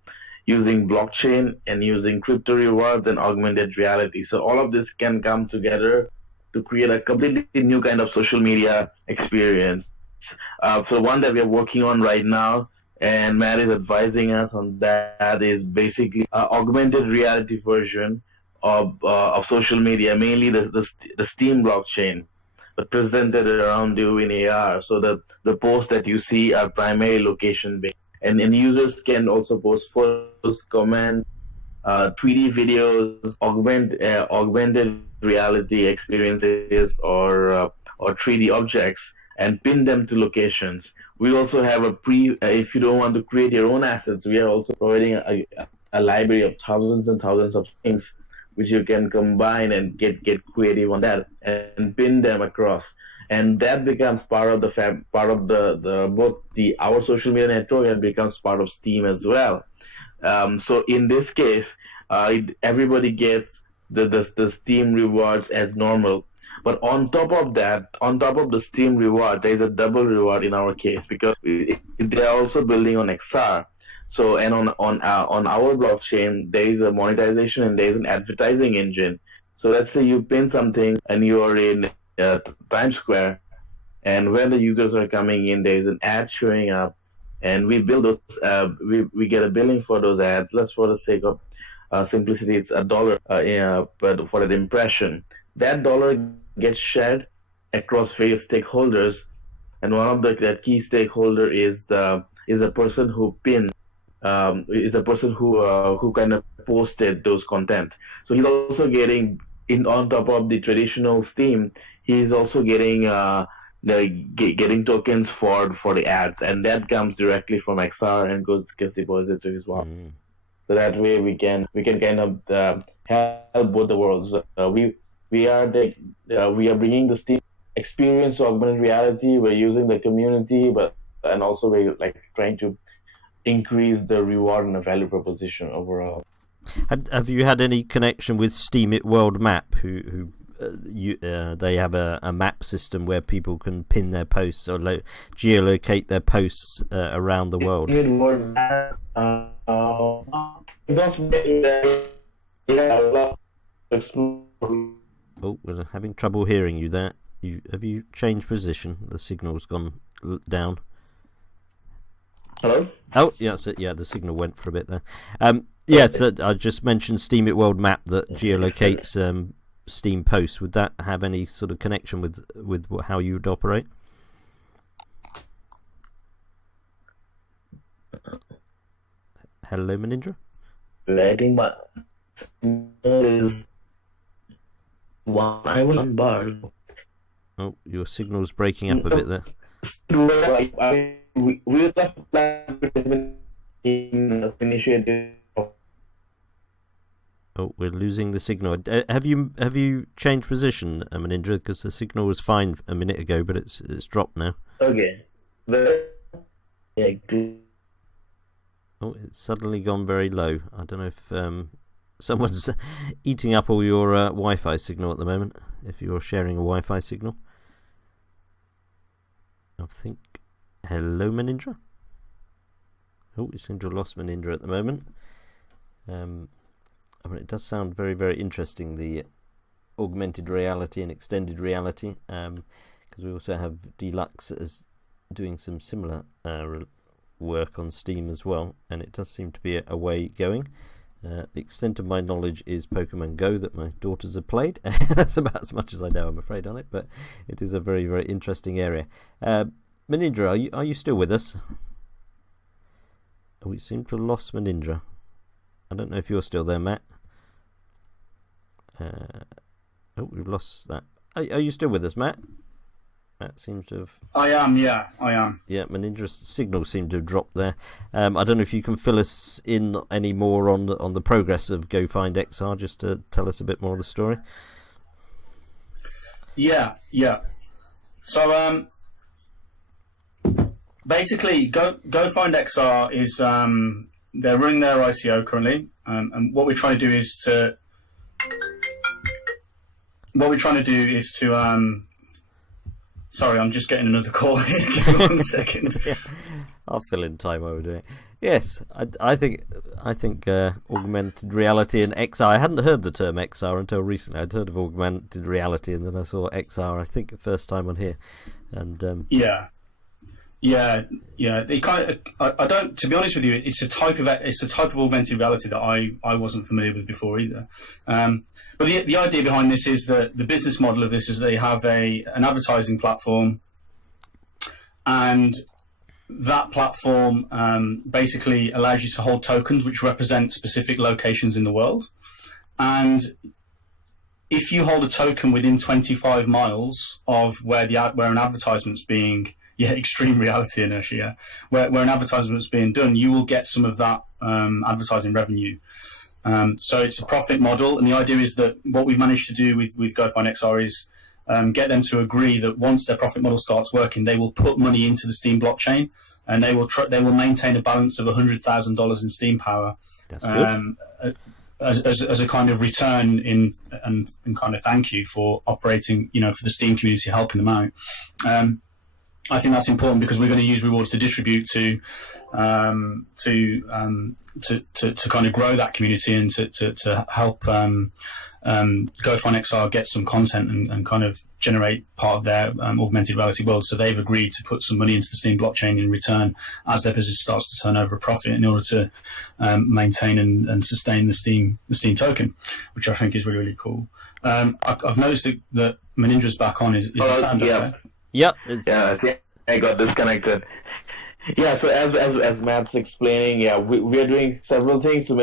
using blockchain and using crypto rewards and augmented reality. So all of this can come together to create a completely new kind of social media experience. So one that we are working on right now, and Matt is advising us on that, is basically an augmented reality version of social media, mainly the Steam blockchain, but presented around you in AR, so that the posts that you see are primarily location-based. And users can also post photos, comment, 3D videos, augmented reality experiences, or 3D objects, and pin them to locations. We also have if you don't want to create your own assets, we are also providing a library of thousands and thousands of things, which you can combine and get creative on that and pin them across. And that becomes part of our social media network, and becomes part of Steam as well. So in this case, everybody gets the Steam rewards as normal. But on top of that, on top of the Steam reward, there is a double reward in our case because they are also building on XR. So, and on our blockchain, there is a monetization and there is an advertising engine. So let's say you pin something and you are in Times Square, and when the users are coming in, there is an ad showing up, and we build those. We get a billing for those ads. Let's, for the sake of simplicity, it's $1 but for an impression. That dollar gets shared across various stakeholders, and one of the key stakeholder is the person who pinned. Is a person who kind of posted those content. So he's also getting on top of the traditional Steam. He's also getting getting tokens for the ads, and that comes directly from XR and gets deposited to his wallet. So that way we can kind of help both the worlds. We are bringing the Steam experience to augmented reality. We're using the community, and also we're like trying to increase the reward and the value proposition overall. Have you had any connection with Steam It World Map? Who they have a map system where people can pin their posts or geolocate their posts around the world. Oh, we're having trouble hearing you there. Have you changed position? The signal's gone down. Hello? Oh, yeah, so, yeah, the signal went for a bit there. Yes, I just mentioned Steam It World Map that geolocates Steam posts. Would that have any sort of connection with how you would operate? Hello, Manindra? I think my is one. I will bar. Oh, your signal's breaking up a bit there. We initiative. Oh, we're losing the signal. Have you changed position, Manindra? Because the signal was fine a minute ago, but it's dropped now. Okay. Oh, it's suddenly gone very low. I don't know if someone's eating up all your Wi-Fi signal at the moment. If you're sharing a Wi-Fi signal, I think. Hello, Manindra. Oh, we seem to have lost Manindra at the moment. I mean, it does sound very, very interesting, the augmented reality and extended reality, because we also have Deluxe as doing some similar work on Steam as well, and it does seem to be a way going. The extent of my knowledge is Pokemon Go that my daughters have played. That's about as much as I know, I'm afraid, on it, but it is a very, very interesting area. Manindra, are you still with us? Oh, we seem to have lost Manindra. I don't know if you're still there, Matt. Oh, we've lost that. Are you still with us, Matt? Matt seems to have... I am, yeah, I am. Yeah, Manindra's signal seemed to have dropped there. I don't know if you can fill us in any more on the progress of Go Find XR, just to tell us a bit more of the story. Yeah. So, basically, Go Find XR is they're running their ICO currently, and what we're trying to do is to sorry, I'm just getting another call. Give me 1 second. Yeah. I'll fill in time while we're doing it. Yes, I think augmented reality and XR. I hadn't heard the term XR until recently. I'd heard of augmented reality, and then I saw XR. I think the first time on here, and Yeah. It kind of, I don't. To be honest with you, it's a type of augmented reality that I wasn't familiar with before either. But the idea behind this is that the business model of this is they have an advertising platform, and that platform basically allows you to hold tokens which represent specific locations in the world. And if you hold a token within 25 miles of where an advertisement's being, extreme reality inertia, where an advertisement's being done, you will get some of that advertising revenue. So it's a profit model, and the idea is that what we've managed to do with GoFind XR is get them to agree that once their profit model starts working, they will put money into the Steam blockchain, and they will maintain a balance of $100,000 in Steam power. That's good. as a kind of return and kind of thank you for operating, for the Steam community, helping them out. I think that's important because we're going to use rewards to distribute to kind of grow that community and to help GoFundXR get some content and kind of generate part of their augmented reality world. So they've agreed to put some money into the Steam blockchain in return as their business starts to turn over a profit in order to maintain and sustain the Steam token, which I think is really, really cool. I've noticed that Manindra's back on. Is the sound okay? Yep. Yeah, I think I got disconnected. Yeah, so as Matt's explaining, we are doing several things to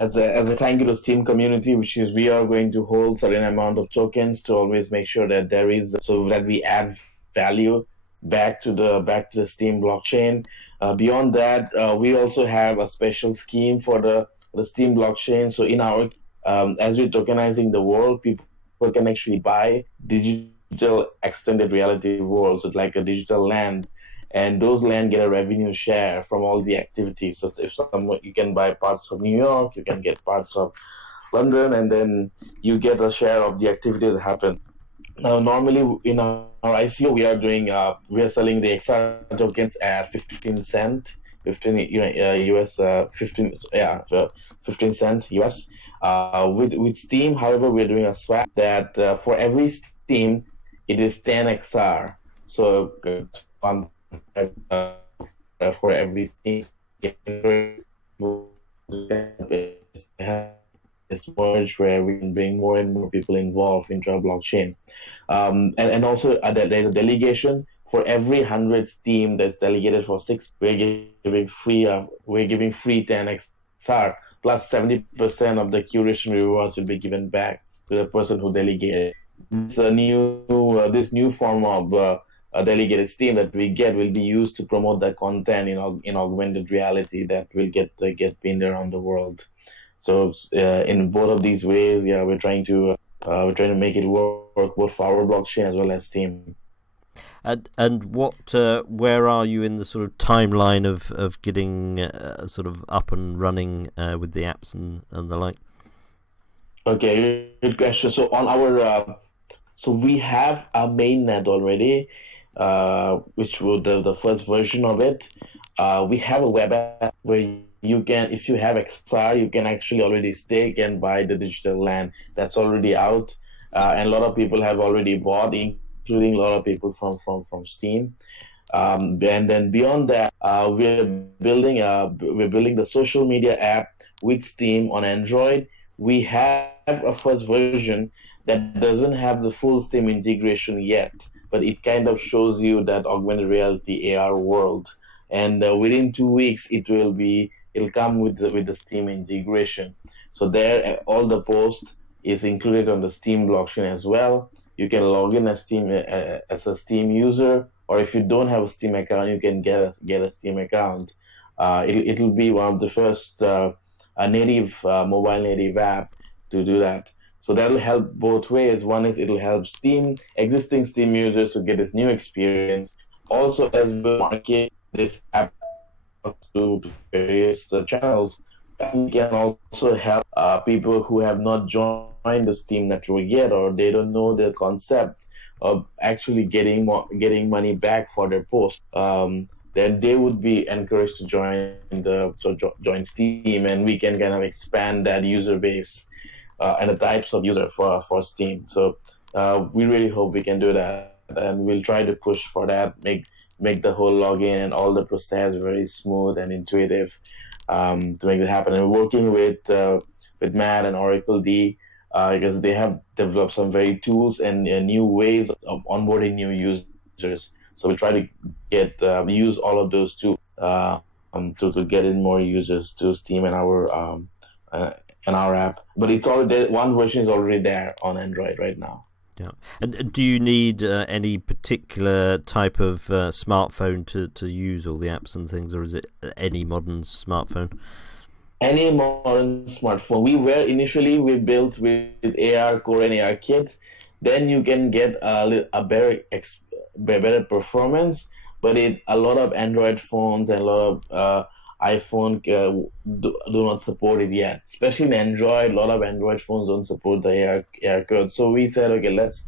as a thank you to Steam community, which is we are going to hold certain amount of tokens to always make sure that there is, so that we add value back to the Steam blockchain. Beyond that, we also have a special scheme for the Steam blockchain. So in our as we're tokenizing the world, people can actually buy digital extended reality worlds, so like a digital land, and those land get a revenue share from all the activities. So if you can buy parts of New York, you can get parts of London, and then you get a share of the activity that happen. Now, normally in our ICO, we are selling the XR tokens at 15 cent, 15 US, 15 cent US. With Steam, however, we're doing a swap that for every Steam, it is 10 XR. So for every Steam, it's merge where we can bring more and more people involved into our blockchain. And also there's a delegation for every 100 Steam that's delegated for 6. We're giving free 10 XR plus 70% of the curation rewards will be given back to the person who delegated. It's a this new form of a delegated Steam that we get will be used to promote that content in augmented reality that will get pinned around the world. So in both of these ways, we're trying to make it work both for our blockchain as well as Steam. And what where are you in the sort of timeline of getting sort of up and running with the apps and the like? Okay, good question. So on our so we have a mainnet already, which was the first version of it. We have a web app where you can, if you have XR, you can actually already stake and buy the digital land. That's already out, and a lot of people have already bought, including a lot of people from Steam. And then beyond that, we're building the social media app with Steam on Android. We have a first version that doesn't have the full Steam integration yet, but it kind of shows you that augmented reality AR world. And within 2 weeks, it'll come with the Steam integration. So there, all the post is included on the Steam blockchain as well. You can log in as a Steam user, or if you don't have a Steam account, you can get a Steam account. It'll be one of the first mobile native app to do that. So that'll help both ways. One is it'll help existing Steam users to get this new experience. Also, as we market this app to various channels, and can also help people who have not joined the Steam network yet, or they don't know the concept of actually getting money back for their post. Then they would be encouraged to join Steam, and we can kind of expand that user base and the types of user for Steam. So we really hope we can do that, and we'll try to push for that, make the whole login and all the process very smooth and intuitive to make it happen. And we're working with Matt and Oracle D because they have developed some very tools and new ways of onboarding new users. So we try to use all of those tools to get in more users to Steam and our app. But it's already, one version is already there on Android right now. Yeah. And do you need any particular type of smartphone to use all the apps and things, or is it any modern smartphone? Any modern smartphone. We built with AR Core and AR Kit. Then you can get a better performance. But a lot of Android phones and a lot of iPhone do not support it yet. Especially in Android, a lot of Android phones don't support the AR code. So we said, okay,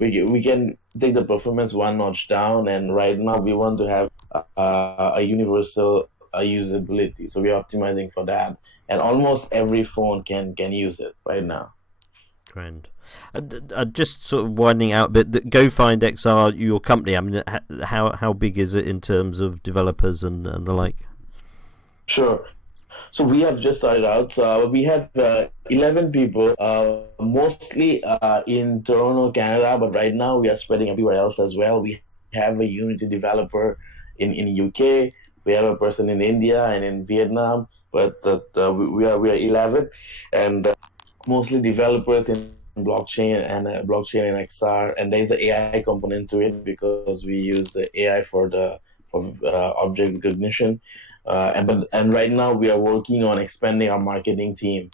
we can take the performance one notch down, and right now we want to have a universal usability. So we're optimizing for that, and almost every phone can use it right now. Grand. Just sort of winding out a bit, GoFind XR, your company, I mean, how big is it in terms of developers and the like? Sure. So we have just started out. So we have 11 people, mostly in Toronto, Canada, but right now we are spreading everywhere else as well. We have a Unity developer in UK. We have a person in India and in Vietnam, but we are 11, and mostly developers in blockchain and XR, and there is an AI component to it because we use the AI for object recognition. And right now we are working on expanding our marketing team.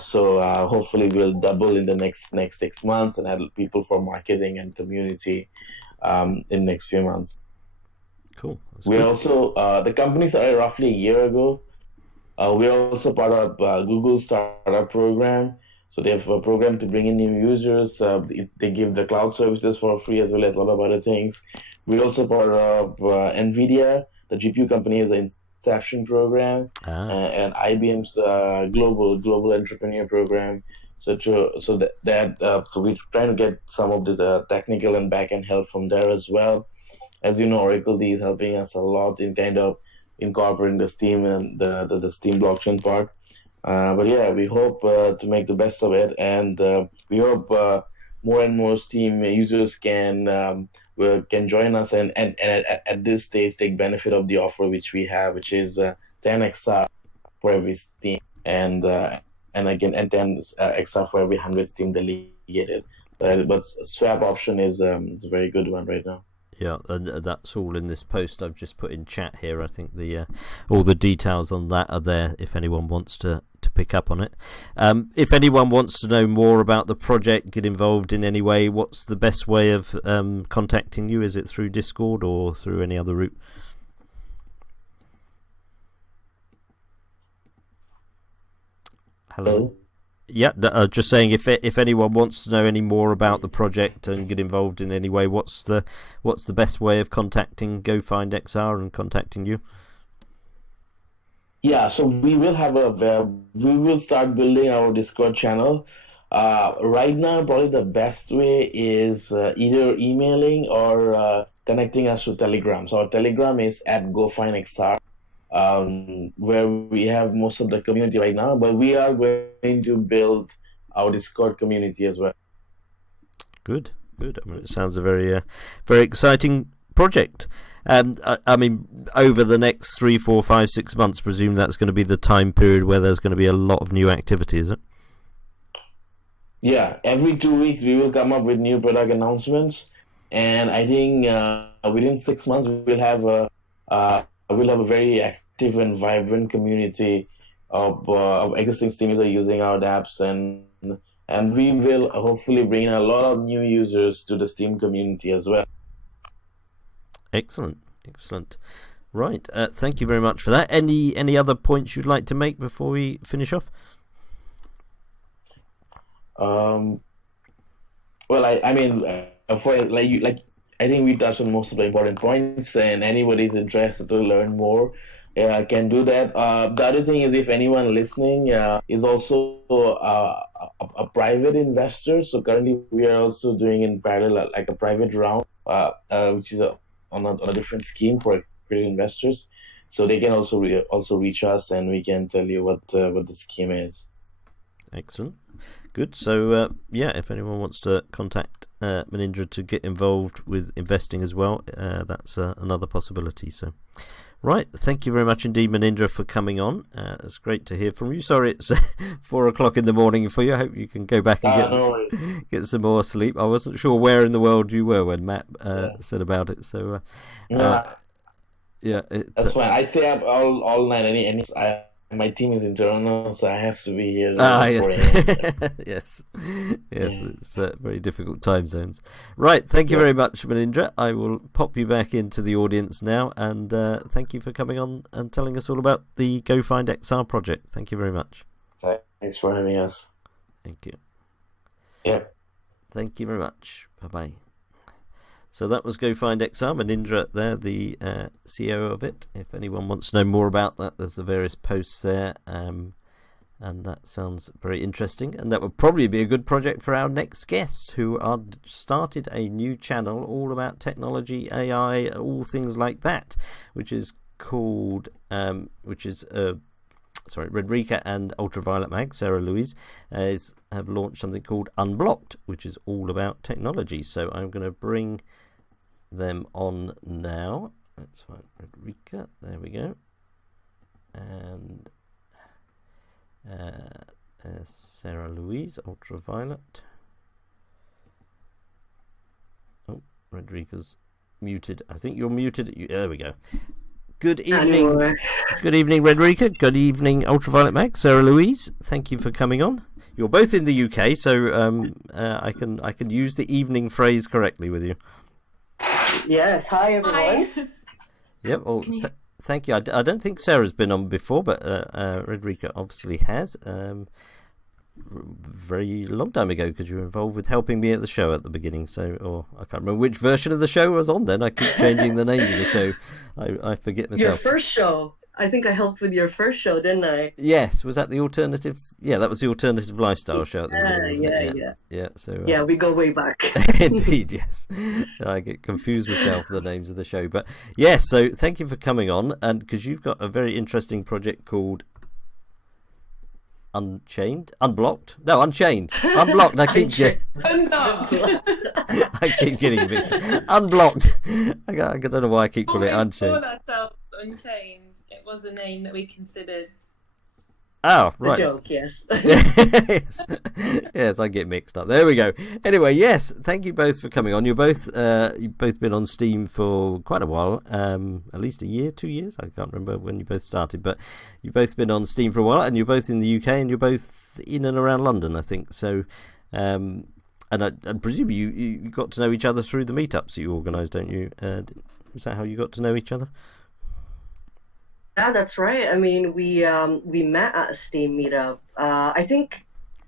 So hopefully we'll double in the next 6 months and have people for marketing and community in next few months. Cool. We're also the company started roughly a year ago. We're also part of Google Startup Program. So they have a program to bring in new users. They give the cloud services for free as well as a lot of other things. We're also part of NVIDIA, the GPU company, is the Inception program, and IBM's global entrepreneur program. So we're trying to get some of the technical and back-end help from there as well. As you know, Oracle D is helping us a lot in kind of incorporating the Steam and the Steam blockchain part. But yeah, we hope to make the best of it, and we hope more and more Steam users can join us and at this stage take benefit of the offer which we have, which is 10 XR for every Steam, and again, and 10 XR for every 100 Steam delegated. But swap option is a very good one right now. Yeah, and that's all in this post I've just put in chat here. I think the all the details on that are there if anyone wants to pick up on it. If anyone wants to know more about the project, get involved in any way, what's the best way of contacting you? Is it through Discord or through any other route? Hello? Yeah, just saying, if anyone wants to know any more about the project and get involved in any way, what's the best way of contacting GoFind XR and contacting you? Yeah, so we will start building our Discord channel. Right now, probably the best way is either emailing or connecting us to Telegram. So our Telegram is at GoFindXR, where we have most of the community right now, but we are going to build our Discord community as well. Good. I mean, it sounds a very exciting project. I mean, over the next 3, 4, 5, 6 months, presume that's going to be the time period where there's going to be a lot of new activity, is it? Yeah, every 2 weeks we will come up with new product announcements, and I think within 6 months we'll have a very active and vibrant community of existing Steam users using our apps, and we will hopefully bring a lot of new users to the Steam community as well. Excellent. Right, thank you very much for that. Any other points you'd like to make before we finish off? Well, I mean, I think we touched on most of the important points, and anybody who's interested to learn more can do that. The other thing is, if anyone listening is also a private investor, so currently we are also doing in parallel like a private round, which is on a different scheme for accredited investors. So they can also reach us, and we can tell you what the scheme is. Excellent. Good. So if anyone wants to contact Manindra to get involved with investing as well, that's another possibility. So, right, thank you very much indeed, Manindra, for coming on. It's great to hear from you. Sorry it's 4 o'clock in the morning for you. I hope you can go back and get some more sleep. I wasn't sure where in the world you were when Matt said about it. So that's fine. I stay up all night. I my team is in Toronto, so I have to be here. Yes. Yes. It's very difficult time zones. Right, thank you very much, Manindra. I will pop you back into the audience now, and thank you for coming on and telling us all about the Go Find XR project. Thank you very much. Thanks for having us. Thank you. Yeah. Thank you very much. Bye-bye. So that was Go Find XR. Manindra there, the CEO of it. If anyone wants to know more about that, there's the various posts there. And that sounds very interesting. And that would probably be a good project for our next guests, who are started a new channel all about technology, AI, all things like that, which is called, Redrika and Ultraviolet Mag, Sarah Louise, have launched something called Unblocked, which is all about technology. So I'm going to bring them on now. Let's find Redrika. There we go. And Sarah Louise, Ultraviolet. Oh, Redrika's muted. I think you're muted. There we go. Good evening. Anymore. Good evening, Redrika. Good evening, Ultraviolet Mag. Sarah Louise, thank you for coming on. You're both in the UK, so I can use the evening phrase correctly with you. Yes, hi everyone. Hi. Yep. Well, thank you. I don't think Sarah's been on before, but Redrika obviously has. Very long time ago, because you were involved with helping me at the show at the beginning. So, or I can't remember which version of the show I was on. Then I keep changing the name of the show. I forget myself. Your first show. I think I helped with your first show, didn't I? Yes, was that the alternative? Yeah, that was the alternative lifestyle show at the beginning. Yeah. So yeah, we go way back. Indeed, yes. I get confused myself with the names of the show, but yes. So thank you for coming on, and because you've got a very interesting project called Unchained, Unblocked. No, Unchained, Unblocked. I keep Unblocked. I keep getting this Unblocked. I don't know why I keep calling it Unchained. We call ourselves Unchained. It was a name that we considered. Oh, right. The joke, yes. Yes, I get mixed up. There we go. Anyway, yes, thank you both for coming on. You've both been on Steam for quite a while, at least a year, 2 years. I can't remember when you both started, but you've both been on Steam for a while, and you're both in the UK, and you're both in and around London, I think. So, and I presume you got to know each other through the meetups that you organise, don't you? Is that how you got to know each other? Yeah, that's right. I mean, we met at a Steam meetup. I think,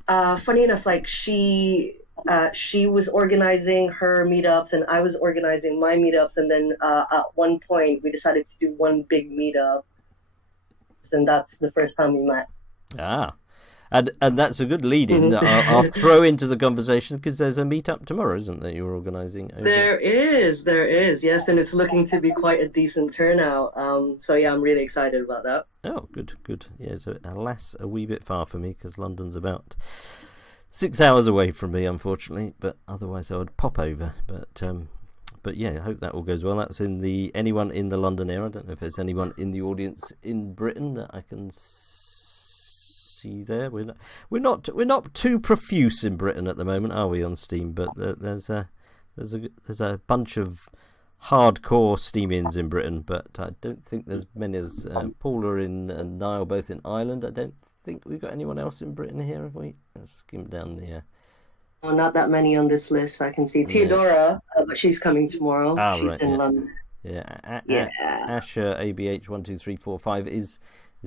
funny enough, like she was organizing her meetups and I was organizing my meetups, and then at one point we decided to do one big meetup, and that's the first time we met. Ah, and that's a good lead-in that I'll throw into the conversation, because there's a meetup tomorrow, isn't there? You're organising. There is, yes, and it's looking to be quite a decent turnout. So yeah, I'm really excited about that. Oh, good. Yeah, so alas, a wee bit far for me, because London's about 6 hours away from me, unfortunately. But otherwise, I would pop over. But yeah, I hope that all goes well. That's in anyone in the London area. I don't know if there's anyone in the audience in Britain that I can see there. We're not too profuse in Britain at the moment, are we, on Steam? But there's a bunch of hardcore steemians in Britain, but I don't think there's many as Paula and Niall both in Ireland. I don't think we've got anyone else in Britain here, have we? Let's skim down there. Oh, not that many on this list. I can see Theodora, but she's coming tomorrow. She's in London. Yeah. Asher ABH12345 is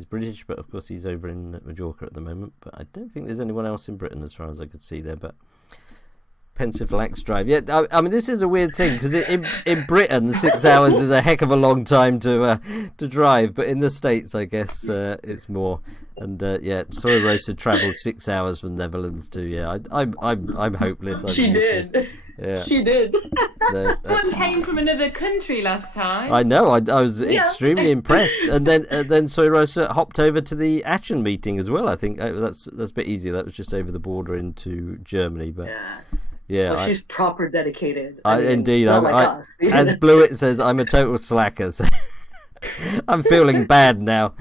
British, but of course he's over in Majorca at the moment. But I don't think there's anyone else in Britain as far as I could see there. But Pensiflax Drive, yeah. I mean, this is a weird thing, because in Britain 6 hours is a heck of a long time to drive, but in the States, I guess it's more. And yeah, Soy Roasted travelled 6 hours from Netherlands to. Yeah, I'm hopeless. She did. Yeah, she did. One came from another country last time. I know. I was extremely impressed. And then Soy Rosa hopped over to the Aachen meeting as well. I think that's a bit easier. That was just over the border into Germany, but. Yeah, well, she's proper dedicated. Indeed. As Blewett says, I'm a total slacker. So I'm feeling bad now.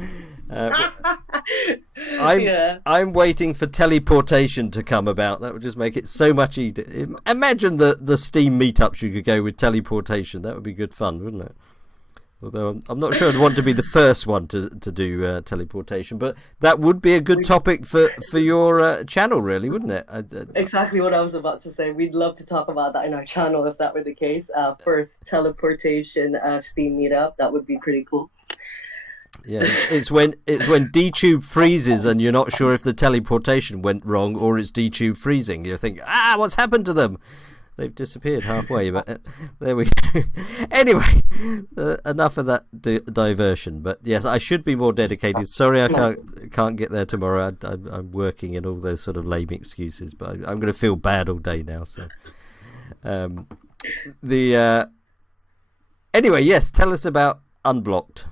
I'm waiting for teleportation to come about. That would just make it so much easier. Imagine the Steam meetups you could go with teleportation. That would be good fun, wouldn't it? Although I'm not sure I'd want to be the first one to do teleportation, but that would be a good topic for your channel, really, wouldn't it? Exactly what I was about to say. We'd love to talk about that in our channel if that were the case. First teleportation Steam meetup, that would be pretty cool. Yeah, it's when D-Tube freezes and you're not sure if the teleportation went wrong or it's D-Tube freezing. You think, what's happened to them? They've disappeared halfway, but there we go. Anyway, enough of that diversion. But yes, I should be more dedicated. Sorry, I can't get there tomorrow. I'm working and all those sort of lame excuses. But I'm going to feel bad all day now. So, anyway, yes, tell us about Unblocked.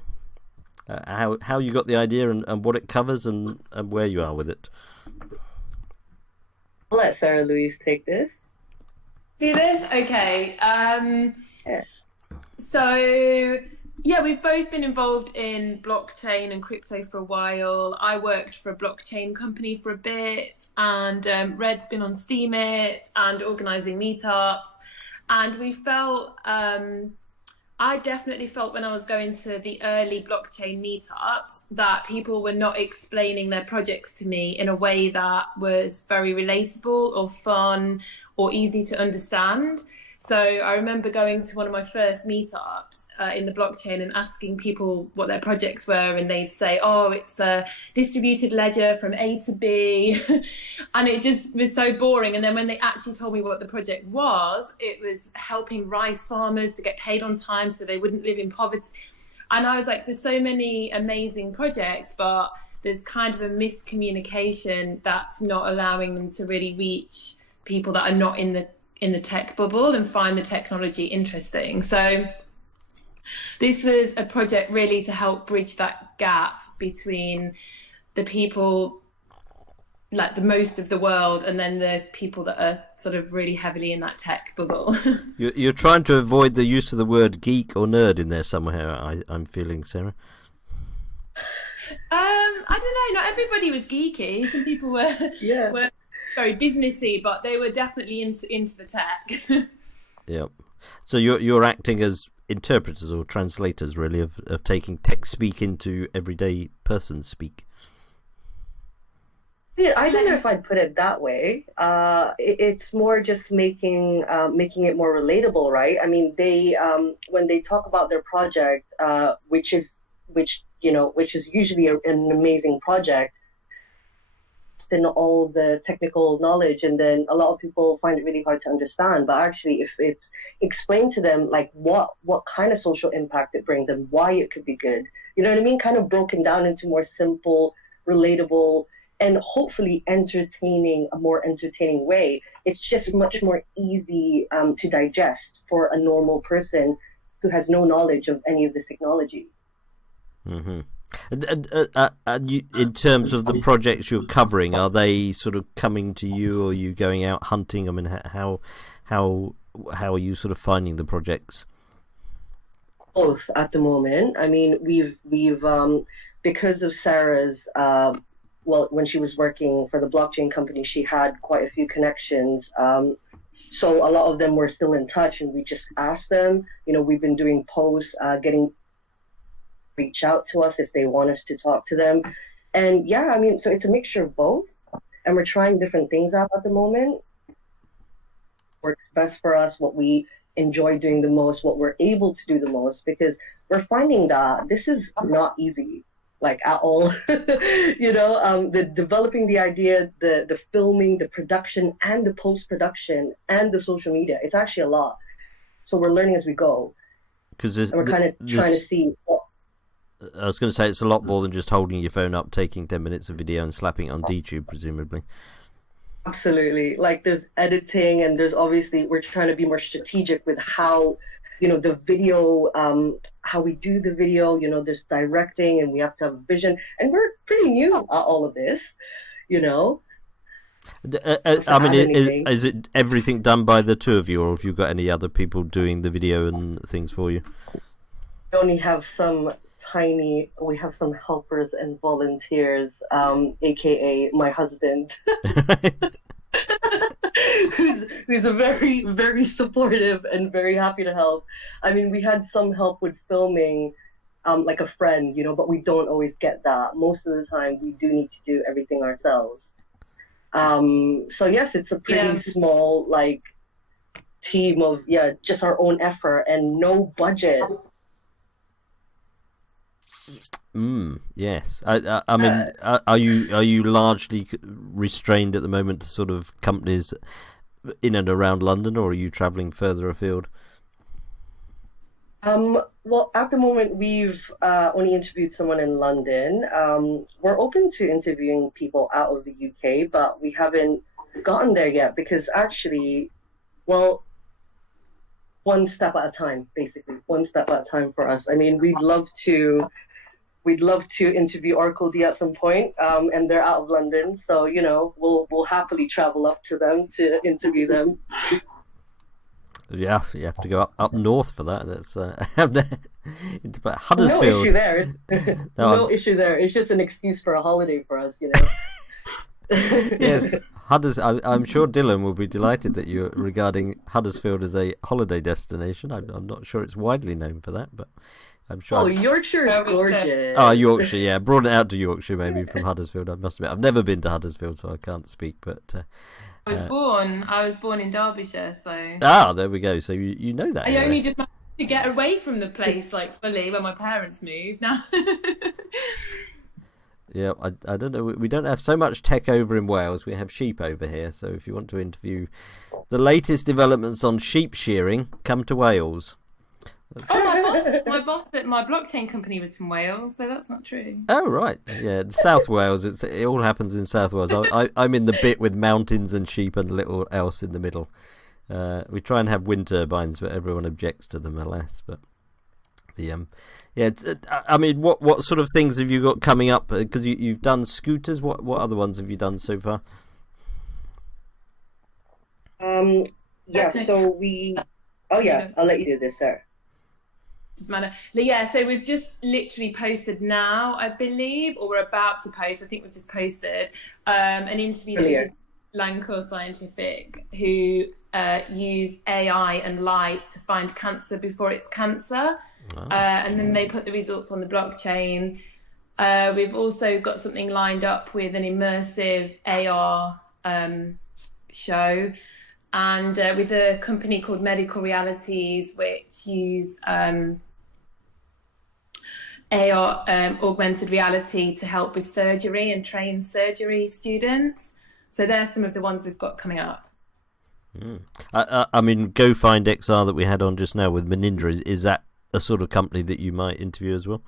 How you got the idea and what it covers and where you are with it. I'll let Sarah Louise take this. Do this? Okay. So, yeah, we've both been involved in blockchain and crypto for a while. I worked for a blockchain company for a bit, and Red's been on Steam It and organising meetups. And we felt, I definitely felt when I was going to the early blockchain meetups that people were not explaining their projects to me in a way that was very relatable or fun or easy to understand. So I remember going to one of my first meetups in the blockchain and asking people what their projects were, and they'd say, oh, it's a distributed ledger from A to B. And it just was so boring. And then when they actually told me what the project was, it was helping rice farmers to get paid on time so they wouldn't live in poverty. And I was like, there's so many amazing projects, but there's kind of a miscommunication that's not allowing them to really reach people that are not in the tech bubble and find the technology interesting. So this was a project really to help bridge that gap between the people, like the most of the world, and then the people that are sort of really heavily in that tech bubble. You're trying to avoid the use of the word geek or nerd in there somewhere, I'm feeling, Sarah. I don't know, not everybody was geeky. Some people were very businessy, but they were definitely into the tech. Yep. So you're acting as interpreters or translators, really, of taking tech speak into everyday person speak. Yeah, I don't know if I'd put it that way. It's more just making it more relatable, right? I mean, they when they talk about their project, which is usually an amazing project, in all the technical knowledge, and then a lot of people find it really hard to understand. But actually, if it's explained to them, like what kind of social impact it brings and why it could be good, you know what I mean, kind of broken down into more simple, relatable, and hopefully a more entertaining way, it's just much more easy to digest for a normal person who has no knowledge of any of this technology. Mm-hmm. And you, in terms of the projects you're covering, are they sort of coming to you, or are you going out hunting? I mean, how are you sort of finding the projects? Both at the moment. I mean, we've because of Sarah's when she was working for the blockchain company, she had quite a few connections. So a lot of them were still in touch, and we just asked them. We've been doing posts, getting reach out to us if they want us to talk to them. And yeah, I mean, so it's a mixture of both, and we're trying different things out at the moment. Works best for us, what we enjoy doing the most, what we're able to do the most, because we're finding that this is not easy, like at all. The developing the idea, the filming, the production, and the post-production, and the social media, it's actually a lot. So we're learning as we go, because we're kind of trying to see I was going to say, it's a lot more than just holding your phone up, taking 10 minutes of video and slapping it on D-Tube, presumably. Absolutely. Like, there's editing, and there's obviously, we're trying to be more strategic with how, the video, how we do the video, there's directing, and we have to have a vision. And we're pretty new at all of this, I mean, is it everything done by the two of you, or have you got any other people doing the video and things for you? We only have we have some helpers and volunteers, aka my husband, who's a very, very supportive and very happy to help. I mean, we had some help with filming like a friend, but we don't always get that. Most of the time, we do need to do everything ourselves. So yes, it's a pretty small like team of just our own effort and no budget. Yes. I mean, are you largely restrained at the moment to sort of companies in and around London, or are you travelling further afield? Well, at the moment, we've only interviewed someone in London. We're open to interviewing people out of the UK, but we haven't gotten there yet because actually, well, one step at a time, basically, one step at a time for us. I mean, we'd love to interview Oracle D at some point, and they're out of London, so we'll happily travel up to them to interview them. Yeah, you have to go up north for that. That's into Huddersfield. No issue there. No issue there. It's just an excuse for a holiday for us, Yes, I'm sure Dylan will be delighted that you're regarding Huddersfield as a holiday destination. I'm not sure it's widely known for that, but I'm sure. Oh, Yorkshire is gorgeous. Oh, Yorkshire, yeah. Broaden it out to Yorkshire, maybe from Huddersfield. I must admit, I've never been to Huddersfield, so I can't speak. But I was born in Derbyshire, so. There we go. So you know that. I only just managed to get away from the place like fully when my parents moved. Now. Yeah, I don't know. We don't have so much tech over in Wales. We have sheep over here. So if you want to interview the latest developments on sheep shearing, come to Wales. My boss at my blockchain company was from Wales, so that's not true. Oh right, yeah, South Wales. It all happens in South Wales. I'm in the bit with mountains and sheep and little else in the middle. We try and have wind turbines, but everyone objects to them, alas. But I mean, what sort of things have you got coming up? Because you've done scooters. What other ones have you done so far? So we. Oh yeah, I'll let you do this, sir. Doesn't matter. Yeah, so we've just literally posted now, I believe, or we're about to post. I think we've just posted an interview with Lancaster Scientific, who use AI and light to find cancer before it's cancer, and then they put the results on the blockchain. We've also got something lined up with an immersive AR show. And with a company called Medical Realities, which use AR augmented reality to help with surgery and train surgery students. So they're some of the ones we've got coming up. I mean, Go Find XR that we had on just now with Manindra, is that a sort of company that you might interview as well?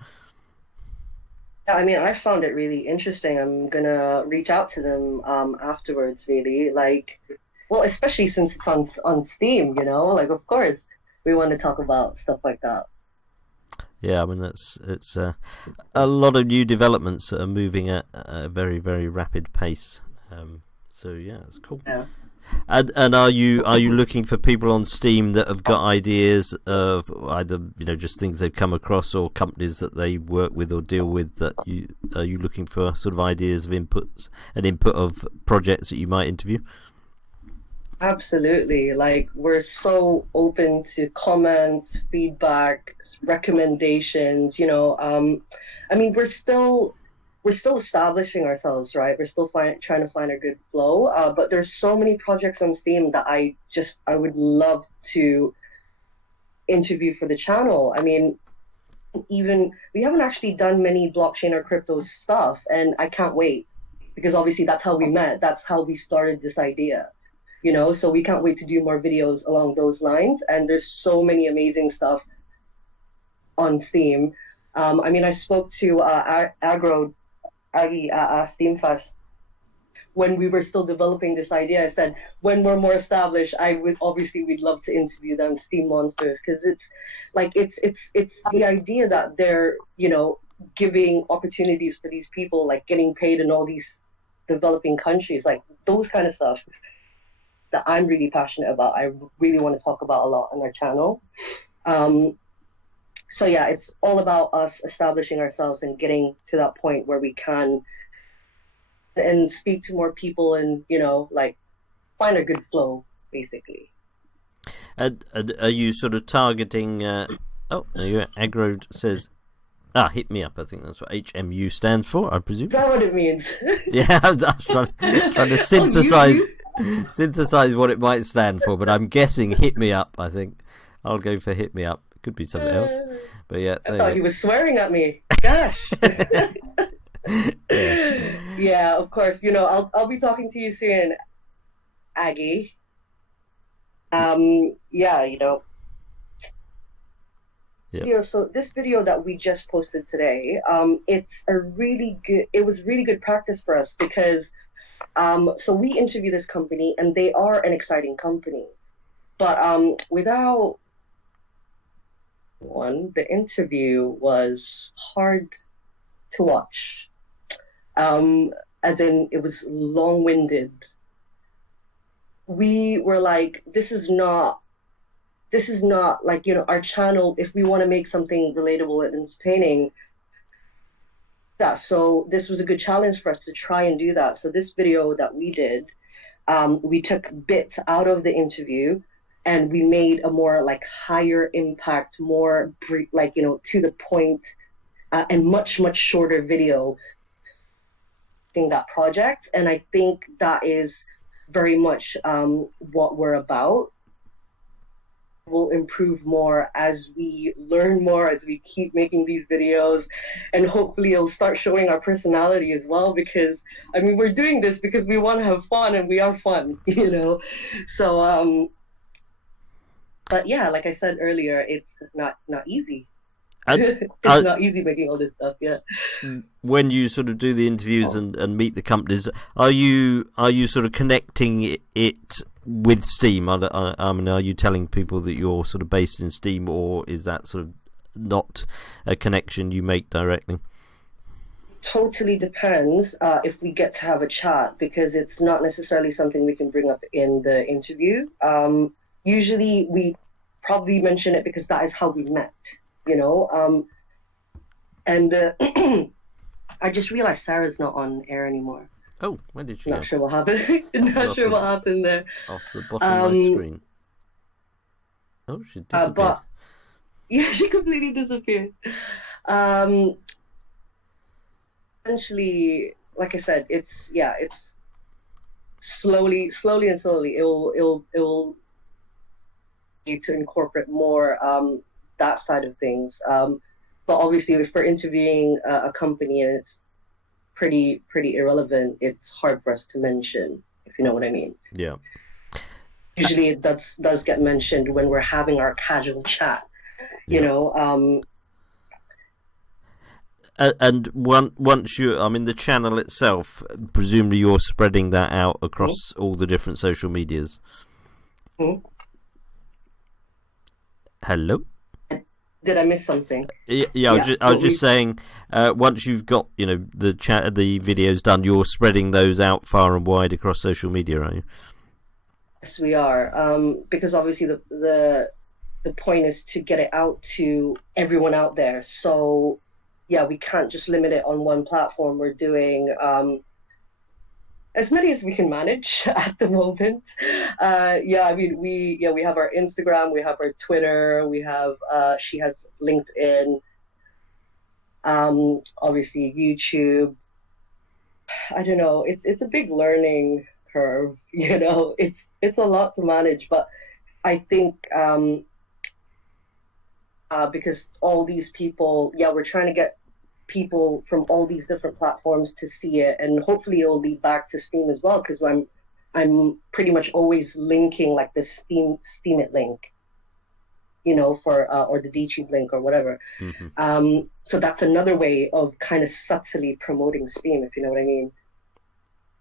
Yeah, I mean, I found it really interesting. I'm going to reach out to them afterwards, really. Well, especially since it's on Steam, of course we want to talk about stuff like that. Yeah, I mean, it's a lot of new developments that are moving at a very, very rapid pace. So yeah, it's cool. Yeah. And are you looking for people on Steam that have got ideas of either just things they've come across or companies that they work with or deal with? Are you looking for sort of ideas of input of projects that you might interview? Absolutely. We're so open to comments, feedback, recommendations, I mean, we're still establishing ourselves, right? We're still trying to find a good flow. But there's so many projects on Steam that I would love to interview for the channel. I mean, even we haven't actually done many blockchain or crypto stuff, and I can't wait because obviously that's how we met. That's how we started this idea. So we can't wait to do more videos along those lines. And there's so many amazing stuff on Steam. I mean, I spoke to Aggie at Steamfest when we were still developing this idea. I said, when we're more established, we'd love to interview them, Steam Monsters, because it's the idea that they're, giving opportunities for these people, getting paid in all these developing countries, those kind of stuff that I'm really passionate about. I really want to talk about a lot on our channel. So yeah, it's all about us establishing ourselves and getting to that point where we can and speak to more people and find a good flow, basically. And are you sort of targeting? Aggro says, Hit me up. I think that's what HMU stands for, I presume. Is that what it means? Yeah, I was trying to synthesize what it might stand for, but I'm guessing hit me up. I think I'll go for hit me up. It could be something else, but yeah. I thought he was swearing at me. Gosh. Yeah, of course. I'll be talking to you soon, Aggie. Yeah. So this video that we just posted today, it was really good practice for us because so we interview this company and they are an exciting company. But the interview was hard to watch. As in it was long-winded. We were like, this is not like, our channel, if we want to make something relatable and entertaining. So this was a good challenge for us to try and do that. So this video that we did, we took bits out of the interview and we made a more like higher impact, more like, to the point, and much, much shorter video in that project. And I think that is very much what we're about. We'll improve more as we learn more, as we keep making these videos, and hopefully it'll start showing our personality as well, because we're doing this because we want to have fun, and we are fun, so but yeah, like I said earlier, it's not easy. It's not easy making all this stuff. Yeah. When you sort of do the interviews and meet the companies, are you sort of connecting it with Steam? Are you telling people that you're sort of based in Steam, or is that sort of not a connection you make directly? Totally depends if we get to have a chat, because it's not necessarily something we can bring up in the interview. Usually we probably mention it because that is how we met. And I just realized Sarah's not on air anymore. Oh, when did she? Not sure what happened. Not sure what happened there. Off the bottom of my screen. Oh, she disappeared. Yeah, she completely disappeared. Essentially, like I said, it's slowly and slowly. It'll need to incorporate more that side of things. But obviously, if we're interviewing a company and it's pretty irrelevant, it's hard for us to mention, if you know what I mean. Yeah. Usually it does get mentioned when we're having our casual chat, you know. And once you, the channel itself, presumably you're spreading that out across all the different social medias. Hello? Did I miss something? Yeah, I was just saying, once you've got, the videos done, you're spreading those out far and wide across social media, are you? Yes, we are. Because obviously the point is to get it out to everyone out there. So, yeah, we can't just limit it on one platform. We're doing as many as we can manage at the moment. We have our Instagram, we have our Twitter, we have she has LinkedIn, obviously YouTube. I don't know. It's a big learning curve. It's a lot to manage, but I think because all these people, we're trying to get people from all these different platforms to see it, and hopefully it'll lead back to Steam as well, because I'm pretty much always linking like the Steam it link, for or the DTube link or whatever. So that's another way of kind of subtly promoting Steam, if you know what I mean.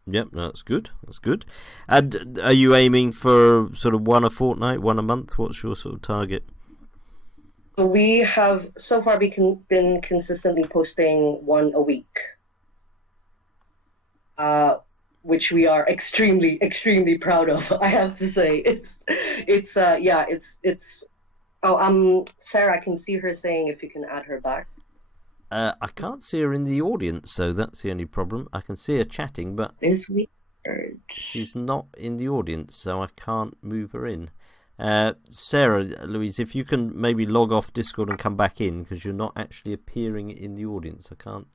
Yep, that's good. And are you aiming for sort of one a fortnight, one a month? What's your sort of target? We have so far been consistently posting one a week, which we are extremely, extremely proud of. I have to say, it's. Oh, Sarah, I can see her saying if you can add her back. I can't see her in the audience, so that's the only problem. I can see her chatting, but it's weird. She's not in the audience, so I can't move her in. Sarah, Louise, if you can maybe log off Discord and come back in, because you're not actually appearing in the audience. I can't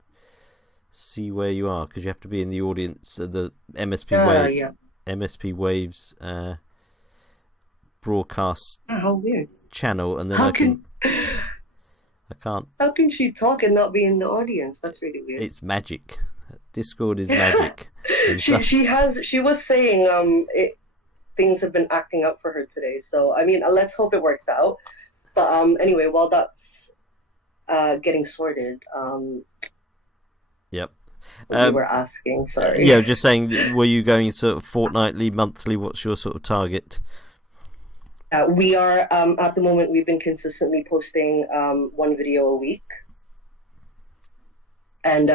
see where you are, because you have to be in the audience of the MSP Waves broadcast how weird. channel, and then I can't. How can she talk and not be in the audience? That's really weird. It's magic. Discord is magic. She was saying things have been acting up for her today. So I mean, let's hope it works out. But anyway, while that's getting sorted, yep. You were asking, sorry. Yeah, just saying, were you going sort of fortnightly, monthly? What's your sort of target? We are, at the moment, we've been consistently posting one video a week. And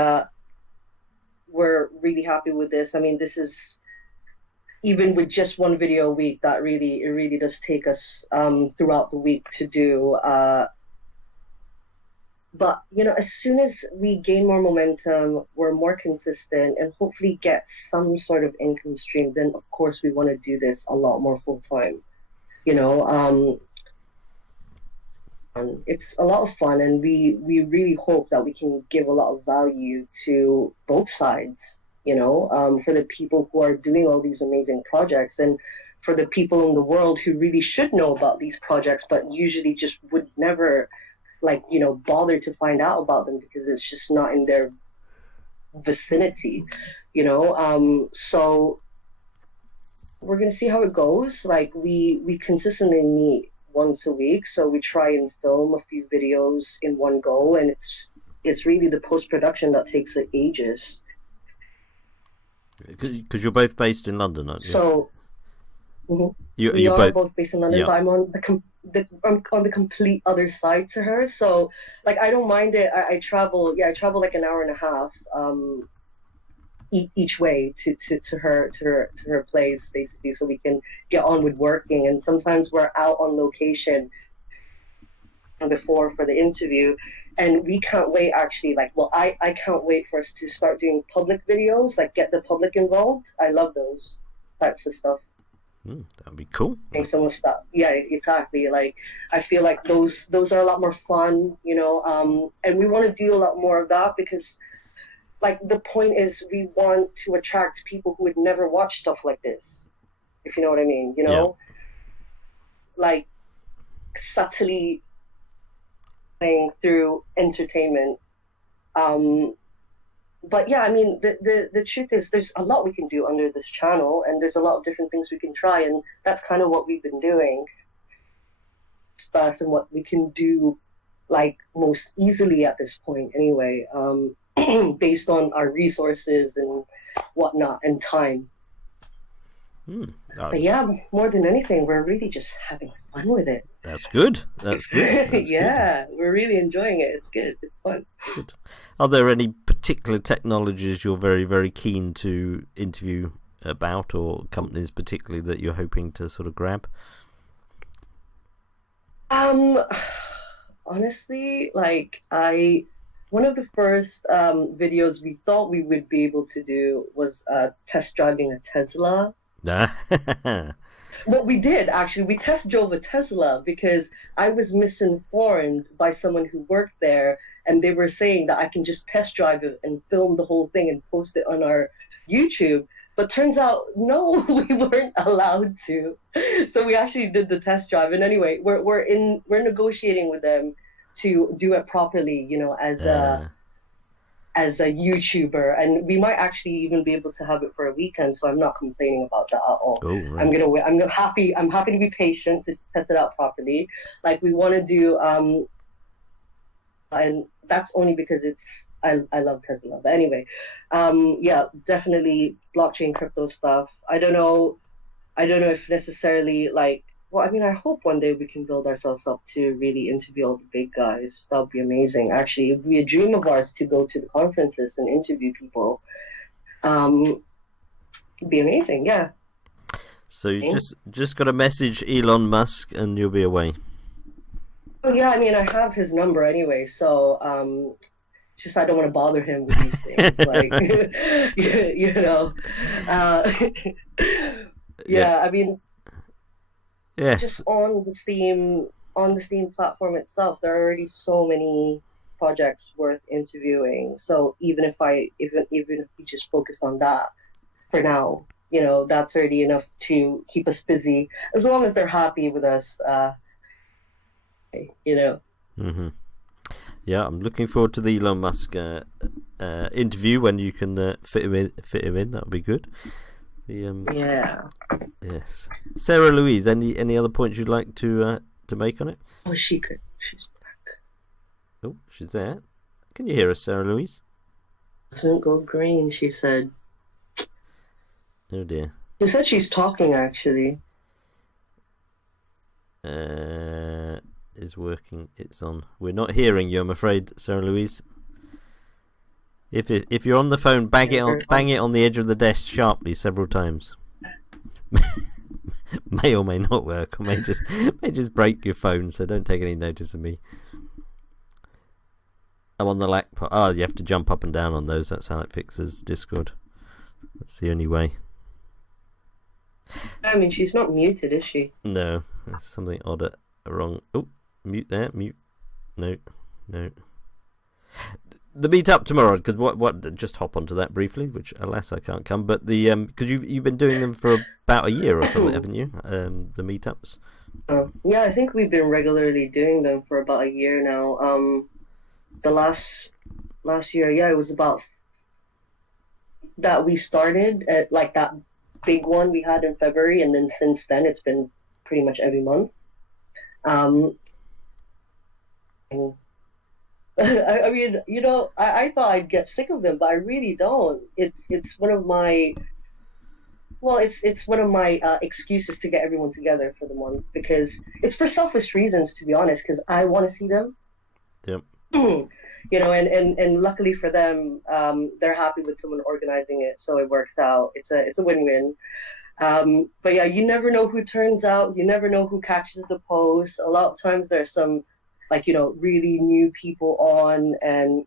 we're really happy with this. I mean, this is, even with just one video a week, it really does take us throughout the week to do. But, you know, as soon as we gain more momentum, we're more consistent, and hopefully get some sort of income stream, then, of course, we want to do this a lot more full-time. You know, it's a lot of fun, and we really hope that we can give a lot of value to both sides, you know, for the people who are doing all these amazing projects, and for the people in the world who really should know about these projects, but usually just would never, like, you know, bother to find out about them because it's just not in their vicinity, you know. So we're going to see how it goes. Like, we consistently meet once a week, so we try and film a few videos in one go, and it's really the post-production that takes ages. Because you're both based in London, aren't you? So we are both based in London, but I'm on I'm on the complete other side to her. So, like, I don't mind it. I travel like an hour and a half each way to her place, basically, so we can get on with working. And sometimes we're out on location before for the interview, and we can't wait, actually. Like, well, I can't wait for us to start doing public videos, like get the public involved. I love those types of stuff. That'd be cool. And so much stuff. Yeah, exactly. Like, I feel like those are a lot more fun, you know, and we want to do a lot more of that because, like, the point is we want to attract people who would never watch stuff like this, if you know what I mean, you know? Yeah. Like, subtly playing through entertainment. But yeah, I mean, the truth is there's a lot we can do under this channel, and there's a lot of different things we can try, and that's kind of what we've been doing. And what we can do, like, most easily at this point anyway, based on our resources and whatnot and time. But yeah, more than anything, we're really just having fun with it. That's good. That's good. Yeah, we're really enjoying it. It's good. It's fun. Good. Are there any particular technologies you're very, very keen to interview about, or companies particularly that you're hoping to sort of grab? Honestly, like, one of the first videos we thought we would be able to do was test driving a Tesla. Well, we did, actually. We test drove a Tesla because I was misinformed by someone who worked there, and they were saying that I can just test drive it and film the whole thing and post it on our YouTube. But turns out, no, we weren't allowed to. So we actually did the test drive. And anyway, we're negotiating with them to do it properly, you know, as a YouTuber, and we might actually even be able to have it for a weekend. So I'm not complaining about that at all. Oh, right. I'm happy to be patient to test it out properly. Like, we want to do, and that's only because I love Tesla. But anyway, yeah, definitely blockchain, crypto stuff. I don't know if necessarily, like, well, I mean, I hope one day we can build ourselves up to really interview all the big guys. That would be amazing. Actually, it would be a dream of ours to go to the conferences and interview people. It'd be amazing, yeah. So you just got to message Elon Musk and you'll be away. Oh yeah, I mean, I have his number anyway, so just I don't want to bother him with these things, like, you know. Yeah, I mean. Yes. just on the Steam platform itself, there are already so many projects worth interviewing. So even if we just focus on that for now, that's already enough to keep us busy. As long as they're happy with us, Mm-hmm. Yeah, I'm looking forward to the Elon Musk interview when you can fit him in. That'll be good. Yeah. Yes. Sarah Louise, any other points you'd like to make on it? Oh, she could. She's back. Oh, she's there. Can you hear us, Sarah Louise? Doesn't go green, she said. Oh dear. She said she's talking, actually. Is working. It's on. We're not hearing you, I'm afraid, Sarah Louise. If you're on the phone, bang it on the edge of the desk sharply several times. May or may not work, or may just break your phone. So don't take any notice of me. I'm on the laptop. Oh, you have to jump up and down on those. That's how it fixes Discord. That's the only way. I mean, she's not muted, is she? No, there's something odd wrong. Oh, mute there. Mute. No. The meetup tomorrow, because what? Just hop onto that briefly, which alas I can't come. But the because you've been doing them for about a year or something, haven't you? The meetups. Yeah, I think we've been regularly doing them for about a year now. The last year, yeah, it was about that we started at like that big one we had in February, and then since then it's been pretty much every month. I mean, I thought I'd get sick of them, but I really don't. It's one of my excuses to get everyone together for the month, because it's for selfish reasons, to be honest, because I want to see them. Yep. And luckily for them, they're happy with someone organizing it, so it works out. It's a win-win. But yeah, you never know who turns out. You never know who catches the post. A lot of times there's some really new people on, and